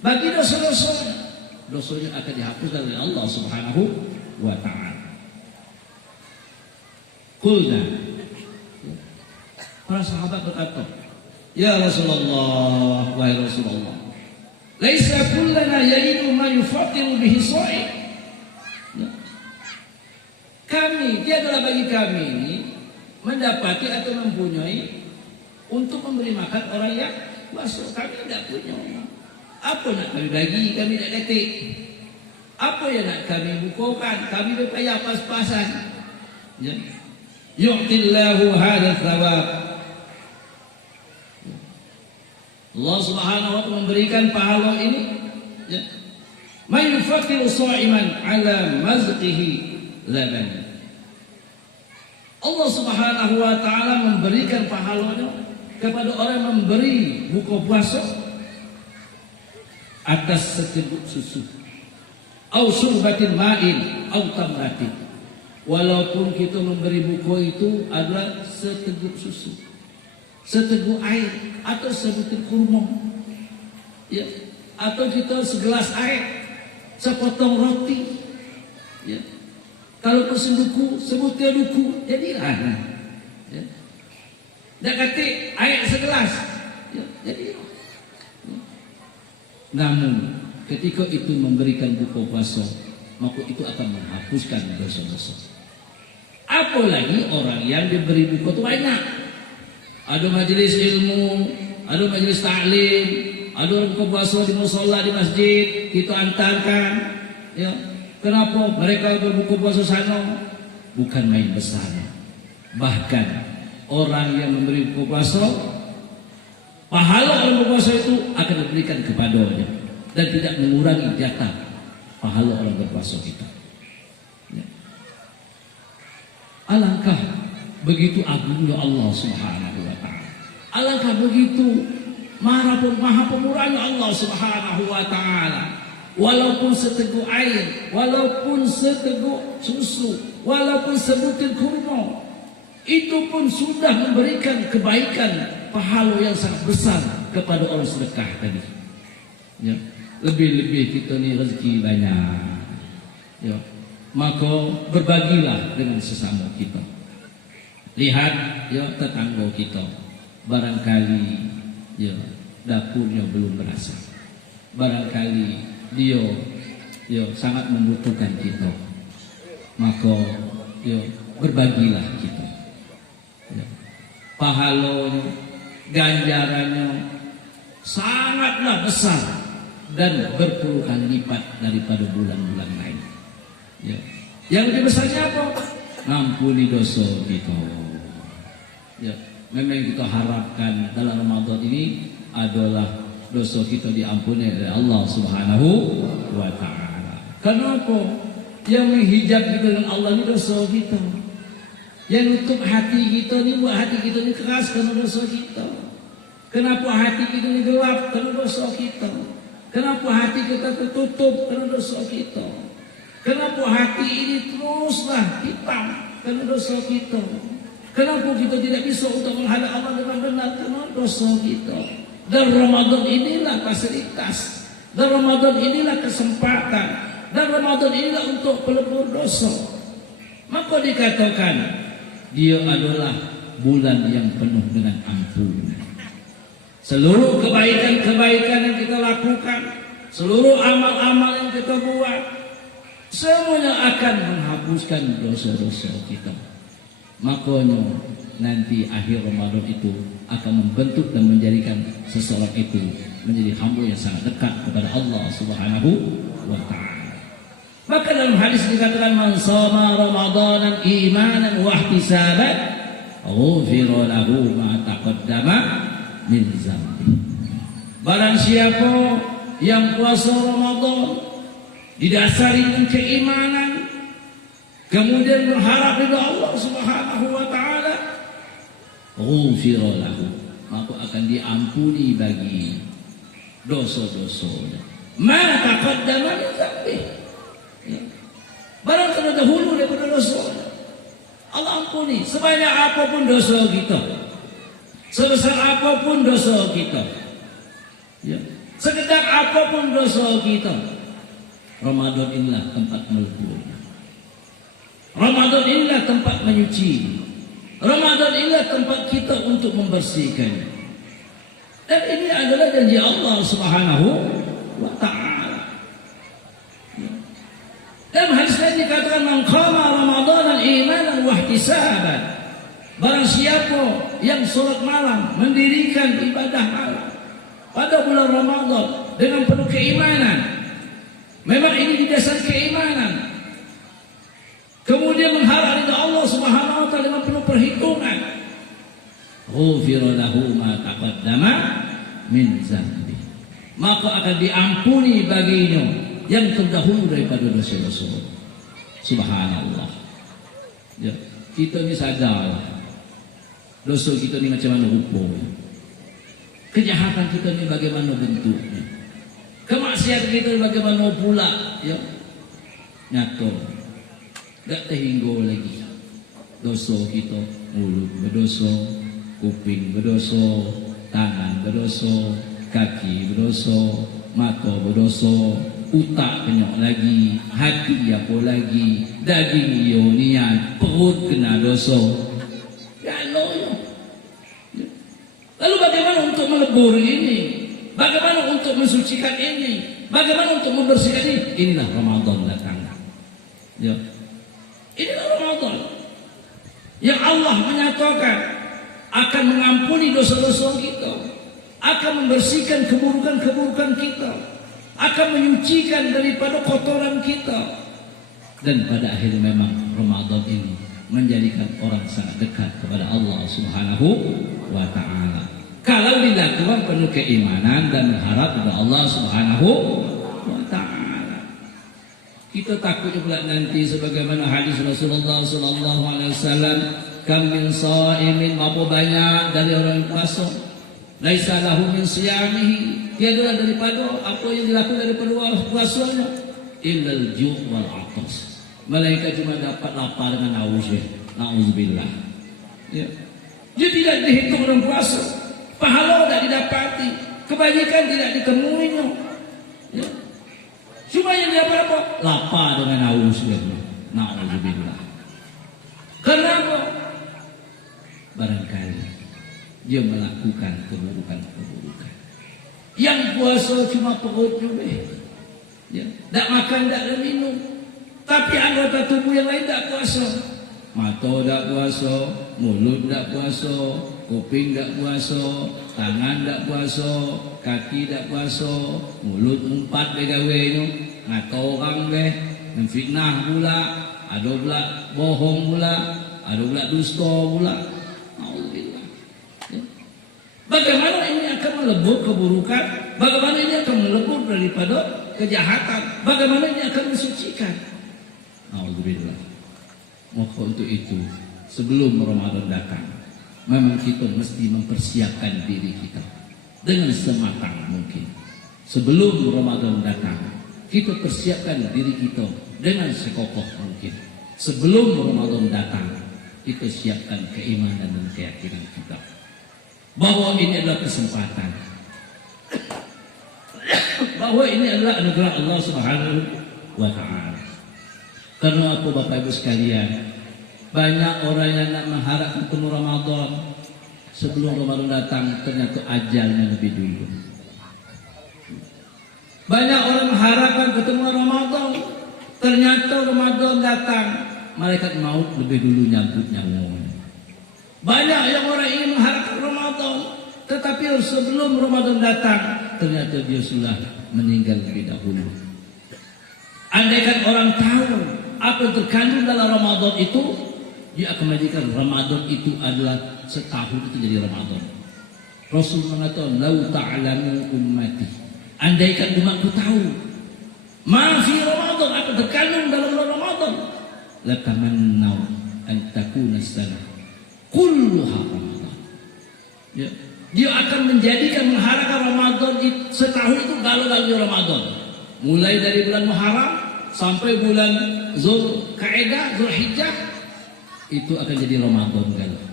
bagi dosa-dosa. Dosanya akan dihapus dari Allah Subhanahu wa taala. Qulna, para sahabat berkata, ya Rasulullah, wahai Rasulullah, laisa kullana yajidu ma yufattiru bihi shaim. Kami, dia adalah bagi kami ini mendapati atau mempunyai untuk memberi makan orang yang puasa. Kami tidak punya. Apa nak kami bagi? Kami tidak ketik. Apa yang nak kami bukukan? Kami berpayah pas-pasan. Ya. Yu'tillahu hadha thawab. Allah Subhanahu wa taala memberikan pahala ini, ya. Man yufattiru sha'iman ala mazqihi laban. Allah Subhanahu wa taala memberikan pahalanya kepada orang yang memberi buka puasa atas seteguk susu, au surbatin ma'in, au tamratin. Walaupun kita memberi buka itu adalah seteguk susu, seteguk air, atau sebutir kurma, ya, atau kita segelas air, sepotong roti, ya. Kalau persenduku, sebutir duku, jadilah. Ya. Tak kata air segelas, ya, jadilah. Ya. Namun ketika itu memberikan buka puasa, maka itu akan menghapuskan dosa-dosa. Apalagi orang yang diberi buka itu banyak. Ada majelis ilmu, ada majelis ta'lim, ada orang buka puasa di musholla di masjid, kita antarkan, ya. Kenapa mereka berbuka puasa sana? Bukan main besar. Bahkan orang yang memberi buka puasa, pahala orang berpuasa itu akan diberikan kepadanya dan tidak mengurangi jatah pahala orang berpuasa kita. Ya. Alangkah begitu agungnya Allah Subhanahu wa taala. Alangkah begitu maha pemurahnya Allah Subhanahu wa taala. Walaupun seteguk air, walaupun seteguk susu, walaupun sebutir kurma, itu pun sudah memberikan kebaikan pahala yang sangat besar kepada orang sedekah tadi. Ya. Lebih-lebih kita ni rezeki banyak, ya. Maka berbagilah dengan sesama kita. Lihat, ya, tetangga kita, barangkali, ya, dapurnya belum berasa, barangkali dia, ya, sangat membutuhkan kita, maka, ya, berbagilah kita. Ya. Pahalanya, ganjarannya sangatlah besar dan berpuluh kali lipat daripada bulan-bulan lain. Ya. Yang lebih besarnya apa? Ngampuni dosa kita. Ya. Memang kita harapkan dalam Ramadan ini adalah dosa kita diampuni oleh Allah Subhanahu wa taala. Kenapa? Yang menghijab kita dengan Allah ini dosa kita. Yang nutup hati kita ni, buat hati kita ni keras kerana dosa kita. Kenapa hati kita ni gelap? Kerana dosa kita. Kenapa hati kita tertutup? Kerana dosa kita. Kenapa hati ini teruslah hitam? Kerana dosa kita. Kenapa kita tidak bisa untuk menghadap Allah dengan benar? Kerana dosa kita. Dan Ramadan inilah fasilitas, dan Ramadan inilah kesempatan, dan Ramadan inilah untuk pelebur dosa. Maka dikatakan dia adalah bulan yang penuh dengan ampunan. Seluruh kebaikan-kebaikan yang kita lakukan, seluruh amal-amal yang kita buat, semuanya akan menghapuskan dosa-dosa kita. Makanya nanti akhir Ramadan itu akan membentuk dan menjadikan seseorang itu menjadi hamba yang sangat dekat kepada Allah Subhanahu wa ta'ala. Maka dalam hadis dikatakan man shama ramadanan imanan wa ihtisaban ghufira lahu ma taqaddama min zambi. Barang siapa yang puasa Ramadan didasari dengan keimanan, kemudian berharap ridha Allah Subhanahu wa ta'ala, ghufira lahu, maka akan diampuni bagi dosa-dosanya. Ma taqaddama min zambi. Barang kena dahulu daripada dosanya, Allah ampuni. Sebanyak apapun dosa kita, sebesar apapun dosa kita, ya, sekedar apapun dosa kita, Ramadan inilah tempat meleburnya. Ramadan inilah tempat menyuci. Ramadan inilah tempat kita untuk membersihkannya. Dan ini adalah janji Allah Subhanahu wa ta'ala. Dalam hadis lain dikatakan man qama ramadanan imanan wa ihtisaban. Barang siapa yang salat malam, mendirikan ibadah malam pada bulan Ramadan dengan penuh keimanan, memang ini didasari keimanan, kemudian mengharap ridha Allah Subhanahu wa ta'ala dengan penuh perhitungan, ghufira lahu ma taqaddama min zambi, maka akan diampuni baginya yang terdahulu daripada dosa-dosa. Subhanallah. Ya, kita ni sadarlah dosa kita ni macam mana rupanya, kejahatan kita ni bagaimana bentuknya, kemaksiatan kita ni bagaimana pula, ya, nyata tak terhingga lagi dosa kita. Mulut berdosa, kuping berdosa, tangan berdosa, kaki berdosa, mata berdosa, utak penyok lagi, hati apa lagi, daging ionian, perut kena dosa. Ya Allah. Lalu bagaimana untuk melebur ini? Bagaimana untuk mensucikan ini? Bagaimana untuk membersihkan ini? Inilah Ramadan datang. Ya. Inilah Ramadan yang Allah menyatakan akan mengampuni dosa-dosa kita, akan membersihkan keburukan-keburukan kita, akan menyucikan daripada kotoran kita. Dan pada akhirnya memang Ramadan ini menjadikan orang sangat dekat kepada Allah Subhanahu wa ta'ala kalau dilakukan penuh keimanan dan mengharap kepada Allah Subhanahu wa ta'ala. Kita takutnya pula nanti sebagaimana hadis Rasulullah sallallahu alaihi wasallam, kam min shaimin, berapa banyak dari orang yang puasa, laisa lahu min siyamihi, tiada daripada apa yang dilakukan daripada puasanya, illal ju' wal 'atas, malaikat cuma dapat lapar dengan haus. Nauzubillah. Ya. Dia tidak dihitung dalam puasa, pahala tidak didapati, kebajikan tidak ditemuinya. Ya. Cuma yang dapat apa? Lapar dengan haus. Nauzubillah. Kenapa? Barangkali dia melakukan keburukan-keburukan. Yang puasa cuma perut juga, ya, tak makan, tak minum, tapi anggota tubuh yang lain tak puasa. Mata tak puasa, mulut tak puasa, kuping tak puasa, tangan tak puasa, kaki tak puasa, mulut empat begawainya, ngata orang be, menfitnah pula, ada pula bohong pula, ada pula dusta pula. Alhamdulillah. Ya. Bagaimana ini akan melebur keburukan? Bagaimana ini akan melebur daripada kejahatan? Bagaimana ini akan mensucikan? Alhamdulillah. Maka untuk itu, sebelum Ramadan datang, memang kita mesti mempersiapkan diri kita dengan sematang mungkin. Sebelum Ramadan datang, kita persiapkan diri kita dengan sekokoh mungkin. Sebelum Ramadan datang, kita siapkan keimanan dan keyakinan kita bahwa ini adalah kesempatan, bahwa ini adalah anugerah Allah Subhanahu wa ta'ala. Karena aku Bapak Ibu sekalian, Banyak orang yang nak mengharap ketemu Ramadan, sebelum Ramadan datang ternyata ajalnya lebih dulu. Banyak orang mengharapkan ketemu Ramadan, ternyata Ramadan datang, malaikat maut lebih dulu nyambut nyawanya. Banyak yang orang ingin mengharapkan Ramadan, tetapi sebelum Ramadan datang, ternyata dia sudah meninggal lebih dahulu. Andaikan orang tahu apa yang terkandung dalam Ramadan itu, dia akan menjadikan Ramadan itu adalah setahun itu jadi Ramadan. Rasul mengatakan, "Lau ta'lamu ummati." Andaikan umatku tahu ma fi Ramadan, apa terkandung dalam Ramadan, la tamannau an takuna sana kulluha Ramadan. Ya. Dia akan menjadikan mengharapkan Ramadan setahun itu galau-galau Ramadan. Mulai dari bulan Muharram sampai bulan Zulqa'dah, Zulhijjah, itu akan jadi Ramadan galau.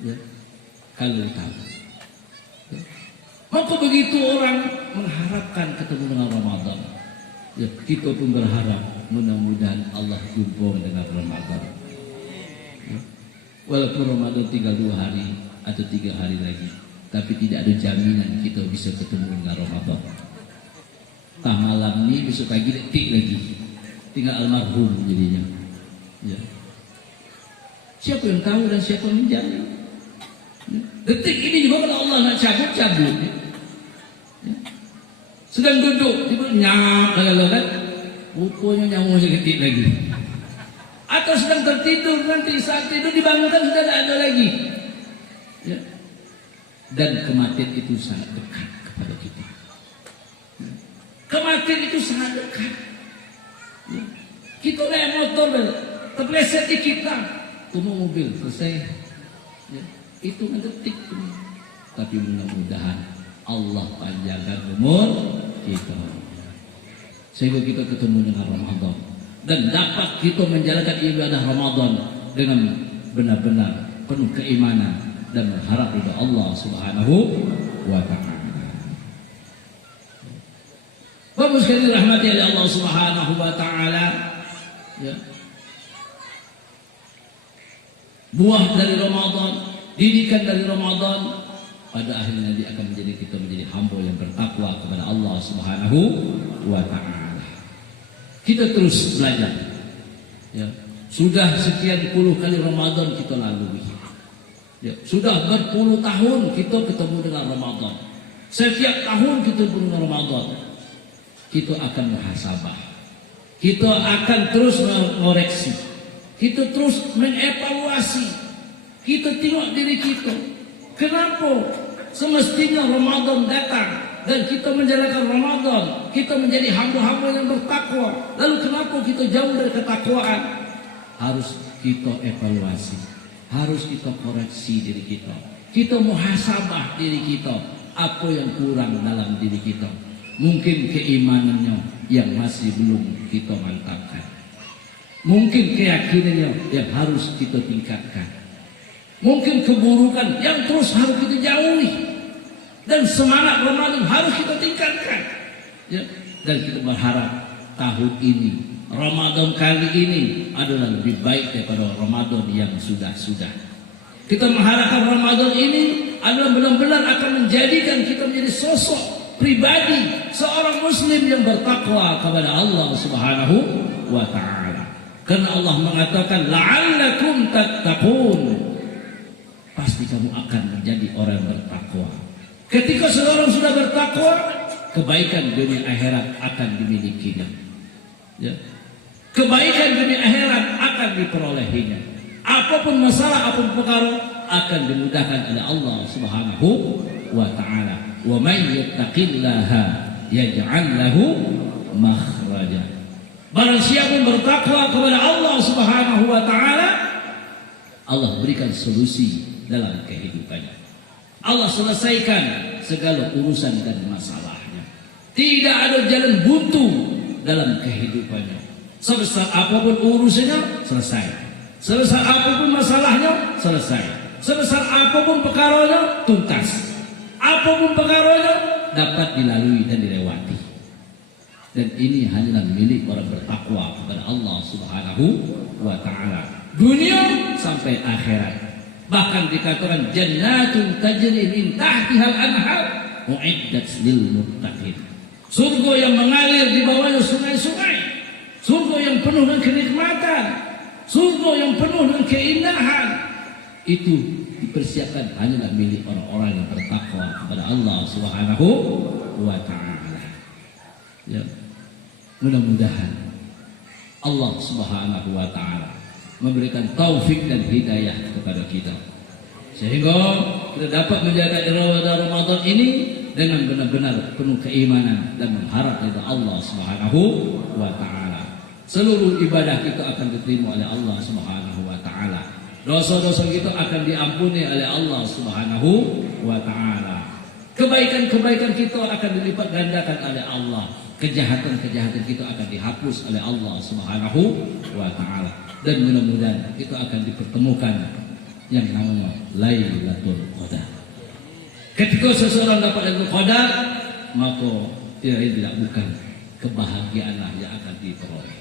Ya. Kalau tahu. Ya. Maka begitu orang mengharapkan ketemu dengan Ramadan, ya, kita pun berharap mudah-mudahan Allah jumpa dengan Ramadan. Ya. Walaupun Ramadan tinggal 2 hari atau 3 hari lagi, tapi tidak ada jaminan kita bisa ketemu dengan Ramadan. Tah malam ini besok pagi detik lagi, tinggal almarhum jadinya. Ya. Siapa yang tahu dan siapa yang menjamin? Ya. Detik ini juga kalau Allah nak cabut. Ya. Ya. Sedang duduk, tiba nyap kan? Rupanya nyawa seketik lagi. Atau sedang tertidur, nanti saat tidur dibangunkan sudah tidak ada lagi. Ya. Dan kematian itu sangat dekat kepada kita. Ya. Kematian itu sangat dekat. Ya. Kita naik motor, terpeleset di kita, tunggu mobil selesai. Ya. Itu detik. Tapi mudah-mudahan Allah panjangkan umur kita, sehingga kita ketemu dengan Ramadan dan dapat kita menjalankan ibadah Ramadan dengan benar-benar penuh keimanan dan berharap ridha Allah Subhanahu wa ta'ala. Bapak sekalian rahmati oleh Allah Subhanahu wa ta'ala, ya. Buah dari Ramadan, didikan dari Ramadan, pada akhirnya dia akan kita menjadi hamba yang bertakwa kepada Allah Subhanahu wa ta'ala. Kita terus belajar. Ya. Sudah sekian puluh kali Ramadan kita lalui. Ya. Sudah berpuluh tahun kita ketemu dengan Ramadan. Setiap tahun kita ketemu dengan Ramadan. Kita akan muhasabah. Kita akan terus mengoreksi. Kita terus mengevaluasi. Kita tengok diri kita. Kenapa semestinya Ramadan datang dan kita menjalankan Ramadan, kita menjadi hamba-hamba yang bertakwa, lalu kenapa kita jauh dari ketakwaan? Harus kita evaluasi, harus kita koreksi diri kita, kita muhasabah diri kita, apa yang kurang dalam diri kita, mungkin keimanannya yang masih belum kita mantapkan, mungkin keyakinannya yang harus kita tingkatkan, mungkin keburukan yang terus harus kita jauhi, dan semangat Ramadan harus kita tingkatkan. Ya. Dan kita berharap tahun ini, Ramadan kali ini adalah lebih baik daripada Ramadan yang sudah-sudah. Kita mengharapkan Ramadan ini adalah benar-benar akan menjadikan kita menjadi sosok pribadi seorang Muslim yang bertakwa kepada Allah Subhanahu wa ta'ala. Karena Allah mengatakan la'allakum tattaqun. Pasti kamu akan menjadi orang yang bertakwa. Ketika seorang sudah bertakwa, kebaikan dunia akhirat akan dimilikinya. Ya. Kebaikan dunia akhirat akan diperolehinya. Apapun masalah, apapun perkara akan dimudahkan oleh Allah Subhanahu wa ta'ala. Wa may yattaqillaha yaj'al lahu makhraja. Barang siapa yang bertakwa kepada Allah Subhanahu wa ta'ala, Allah berikan solusi dalam kehidupannya. Allah selesaikan segala urusan dan masalahnya. Tidak ada jalan buntu dalam kehidupannya. Sebesar apapun urusannya, selesai. Sebesar apapun masalahnya, selesai. Sebesar apapun perkaranya, tuntas. Apapun perkaranya dapat dilalui dan dilewati. dan ini hanyalah milik orang bertakwa kepada Allah Subhanahu wa taala. Dunia sampai akhirat. Bahkan dikatakan jannatun tajri min tahtihal anhar uiddat lil muttaqin. Surga yang mengalir di bawahnya sungai-sungai. Surga yang penuh dengan kenikmatan. Surga yang penuh dengan keindahan. Itu dipersiapkan hanyalah milik orang-orang yang bertakwa kepada Allah Subhanahu wa taala. Ya. Mudah-mudahan Allah Subhanahu wa taala memberikan taufik dan hidayah kepada kita sehingga kita dapat menjaga Ramadan ini dengan benar-benar penuh keimanan dan mengharap ridha Allah Subhanahu wa taala. Seluruh ibadah kita akan diterima oleh Allah Subhanahu wa taala. Dosa-dosa kita akan diampuni oleh Allah Subhanahu wa taala. Kebaikan-kebaikan kita akan dilipat gandakan oleh Allah. Kejahatan-kejahatan kita akan dihapus oleh Allah Subhanahu wa taala. Dan mudah-mudahan kita akan dipertemukan yang namanya Lailatul Qadar. Ketika seseorang dapat Lailatul Qadar, maka dia tidak bukan kebahagiaanlah yang akan diperoleh.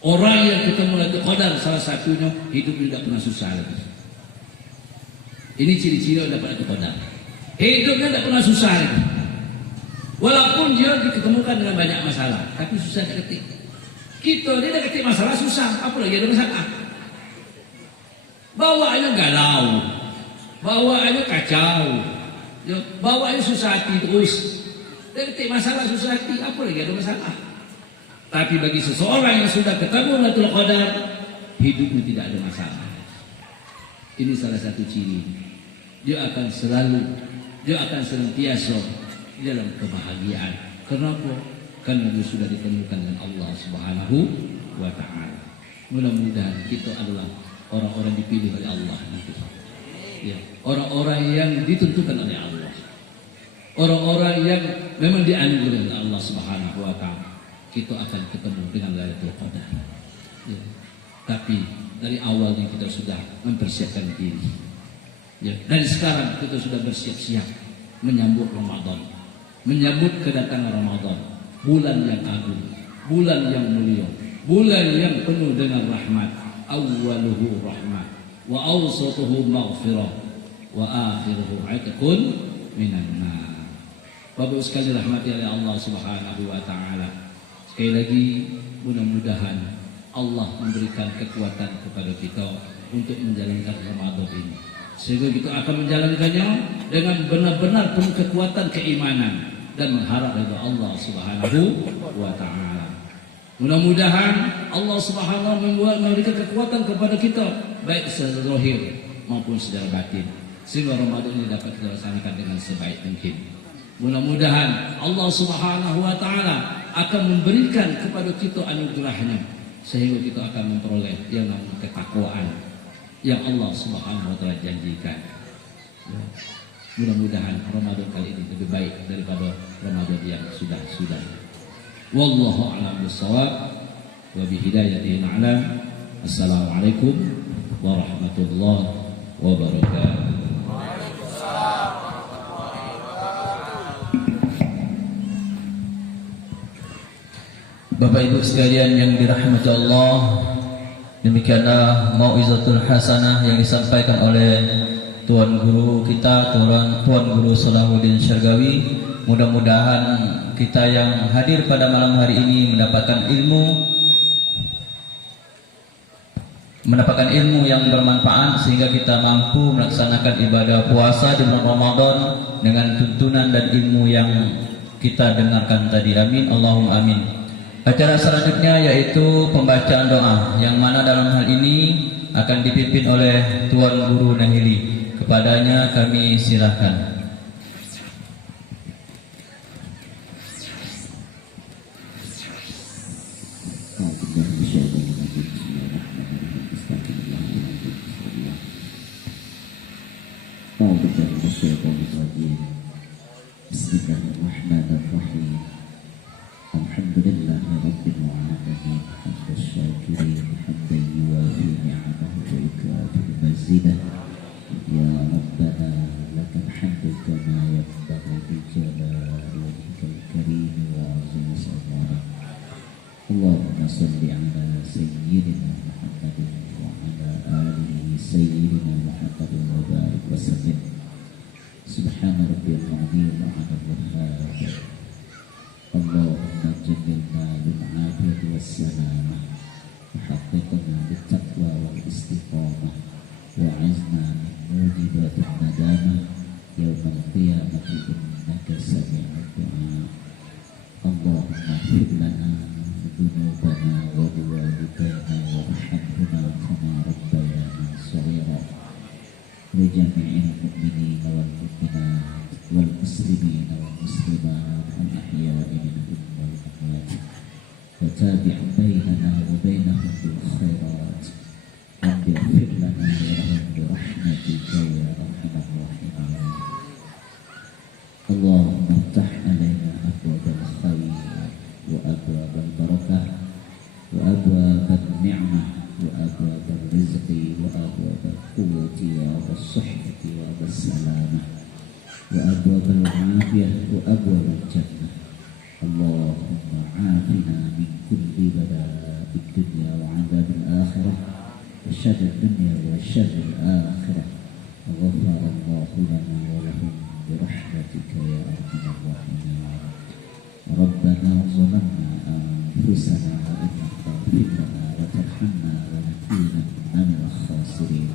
Orang yang ketemu Lailatul Qadar salah satunya hidupnya tidak pernah susah lagi. Ini ciri-ciri orang dapat Lailatul Qadar. Hidupnya tidak pernah susah lagi. Walaupun dia diketemukan dengan banyak masalah, tapi susah diketik. Kita ni dah ketik masalah susah, apa lagi ada masalah? Bawaannya galau, bawaannya kacau, bawaannya susah hati terus. Dia ketik masalah susah hati, apa lagi ada masalah? Tapi bagi seseorang yang sudah ketemu Lailatul Qadar, hidupnya tidak ada masalah. Ini salah satu ciri. Dia akan senantiasa dalam kebahagiaan. Kenapa? Karena dia sudah ditemukan dengan Allah Subhanahu wa taala. Mudah-mudahan kita adalah orang-orang dipilih oleh Allah nanti. Ya, orang-orang yang ditentukan oleh Allah. Orang-orang yang memang dianugerahi oleh Allah Subhanahu wa taala. Kita akan ketemu dengan Lailatul Qadar. Ya. Tapi dari awalnya kita sudah mempersiapkan diri. Ya, dari sekarang kita sudah bersiap-siap menyambut Ramadan. Menyambut kedatangan Ramadan. Bulan yang agung, bulan yang mulia, bulan yang penuh dengan rahmat. Awwaluhu rahmat, wa awsatuhu maghfirah, wa akhiruhu 'itqun minan nar. Bapak sekali rahmati oleh Allah Subhanahu wa taala. Sekali lagi mudah-mudahan Allah memberikan kekuatan kepada kita untuk menjalankan Ramadan ini. Sehingga kita akan menjalankannya dengan benar-benar penuh kekuatan keimanan dan mengharap ridha Allah Subhanahu wa taala. Mudah-mudahan Allah Subhanahu memberikan kekuatan kepada kita baik secara zahir maupun secara batin sehingga Ramadan ini dapat kita laksanakan dengan sebaik mungkin. Mudah-mudahan Allah Subhanahu wa taala akan memberikan kepada kita anugerahnya sehingga kita akan memperoleh yang namanya ketakwaan yang Allah Subhanahu wa taala janjikan. Ya. Mudah-mudahan Ramadan kali ini lebih baik daripada Ramadan yang sudah-sudah. Wallahu a'lam bissawab wa bihidayatihi a'lam. Assalamualaikum warahmatullahi wabarakatuh. Bapak Ibu sekalian yang dirahmati Allah, demikianlah mau'izatul hasanah yang disampaikan oleh Tuan Guru kita, Tuan Guru Salahuddin Syargawi. Mudah-mudahan kita yang hadir pada malam hari ini mendapatkan ilmu yang bermanfaat sehingga kita mampu melaksanakan ibadah puasa di bulan Ramadan dengan tuntunan dan ilmu yang kita dengarkan tadi. Amin, Allahumma amin. Acara selanjutnya yaitu pembacaan doa yang mana dalam hal ini akan dipimpin oleh Tuan Guru Nahili. Kepadanya kami silakan. Bismillahirrahmanirrahim. Alhamdulillahirabbil alamin. Hamdan syakirin, hamdan yuwafi ni'amahu wa yukafi mazidah. Ya Rabbana lakal hamdu سيدنا محمد وبارك وسلم. سبحان ربي العظيم وعلى الوهاب. اللهم جملنا بالعافية والسلامة وحققنا بالتقوى والاستقامة وعزنا من موجبات الندامة يوم القيامة إنك سميع الدعاء. اللهم اغفر لنا ذنوبنا ولوالدينا وارحمهما كما ربيانا صغيرا. لجميع المؤمنين والمؤمنات والمسلمين والمسلمات الأحياء منهم والأموات وتابع بيننا وبينهم بالخيرات. رب اغفر لنا ولهم برحمتك يا أرحم الراحمين. اللهم افتح علينا أبواب الخير وأبواب البركة وأبواب النعمة وأبواب الرزق وأبواب القوة وأبواب الصحة وأبواب السلامة وأبواب العافية وأبواب الجنة. اللهم عافنا من كل بلاء الدنيا وعذاب الآخرة وشر الدنيا وشر الآخرة. غفر الله لنا ولهم برحمتك يا أرحم الراحمين. ربنا ظلمنا أنفسنا وإن لم تغفر لنا وترحمنا لنكونن من الخاسرين.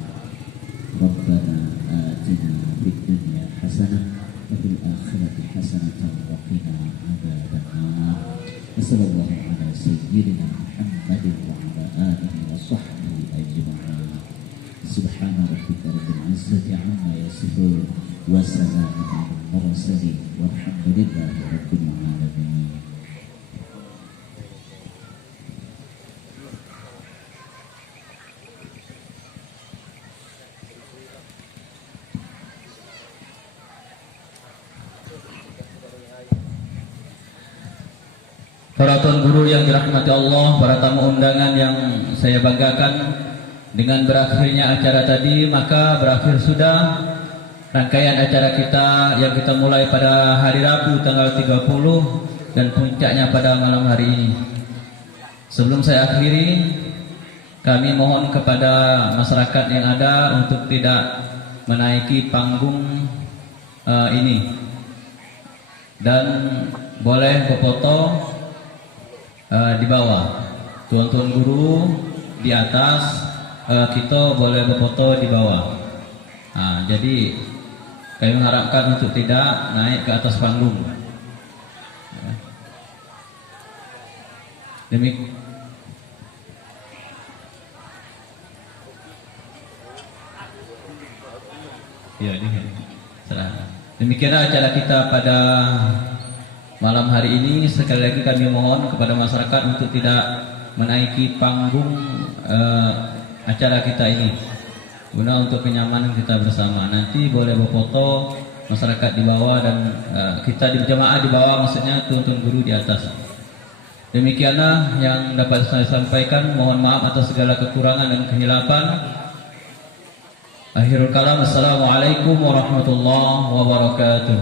ربنا آتنا في الدنيا حسنة وفي الآخرة حسنة وقنا عذاب النار. وصلى الله على سيدنا محمد وعلى آله وصحبه أجمعين. سبحان ربك رب العزة عما يصفون وسلام على المرسلين والحمد لله رب العالمين. Para tuan guru yang dirahmati Allah, para tamu undangan yang saya banggakan, dengan berakhirnya acara tadi maka berakhir sudah rangkaian acara kita yang kita mulai pada hari Rabu tanggal 30 dan puncaknya pada malam hari ini. Sebelum saya akhiri, kami mohon kepada masyarakat yang ada untuk tidak menaiki panggung ini dan boleh berfoto di bawah. Tuan-tuan guru di atas, kita boleh berfoto di bawah. Jadi kami mengharapkan untuk tidak naik ke atas panggung. Demikianlah acara kita pada malam hari ini. Sekali lagi kami mohon kepada masyarakat untuk tidak menaiki panggung acara kita ini guna untuk kenyamanan kita bersama. Nanti boleh berfoto masyarakat di bawah dan kita di jemaah di bawah, maksudnya tuan-tuan guru di atas. Demikianlah yang dapat saya sampaikan. Mohon maaf atas segala kekurangan dan kehilapan. Akhirul kalam, assalamualaikum warahmatullahi wabarakatuh.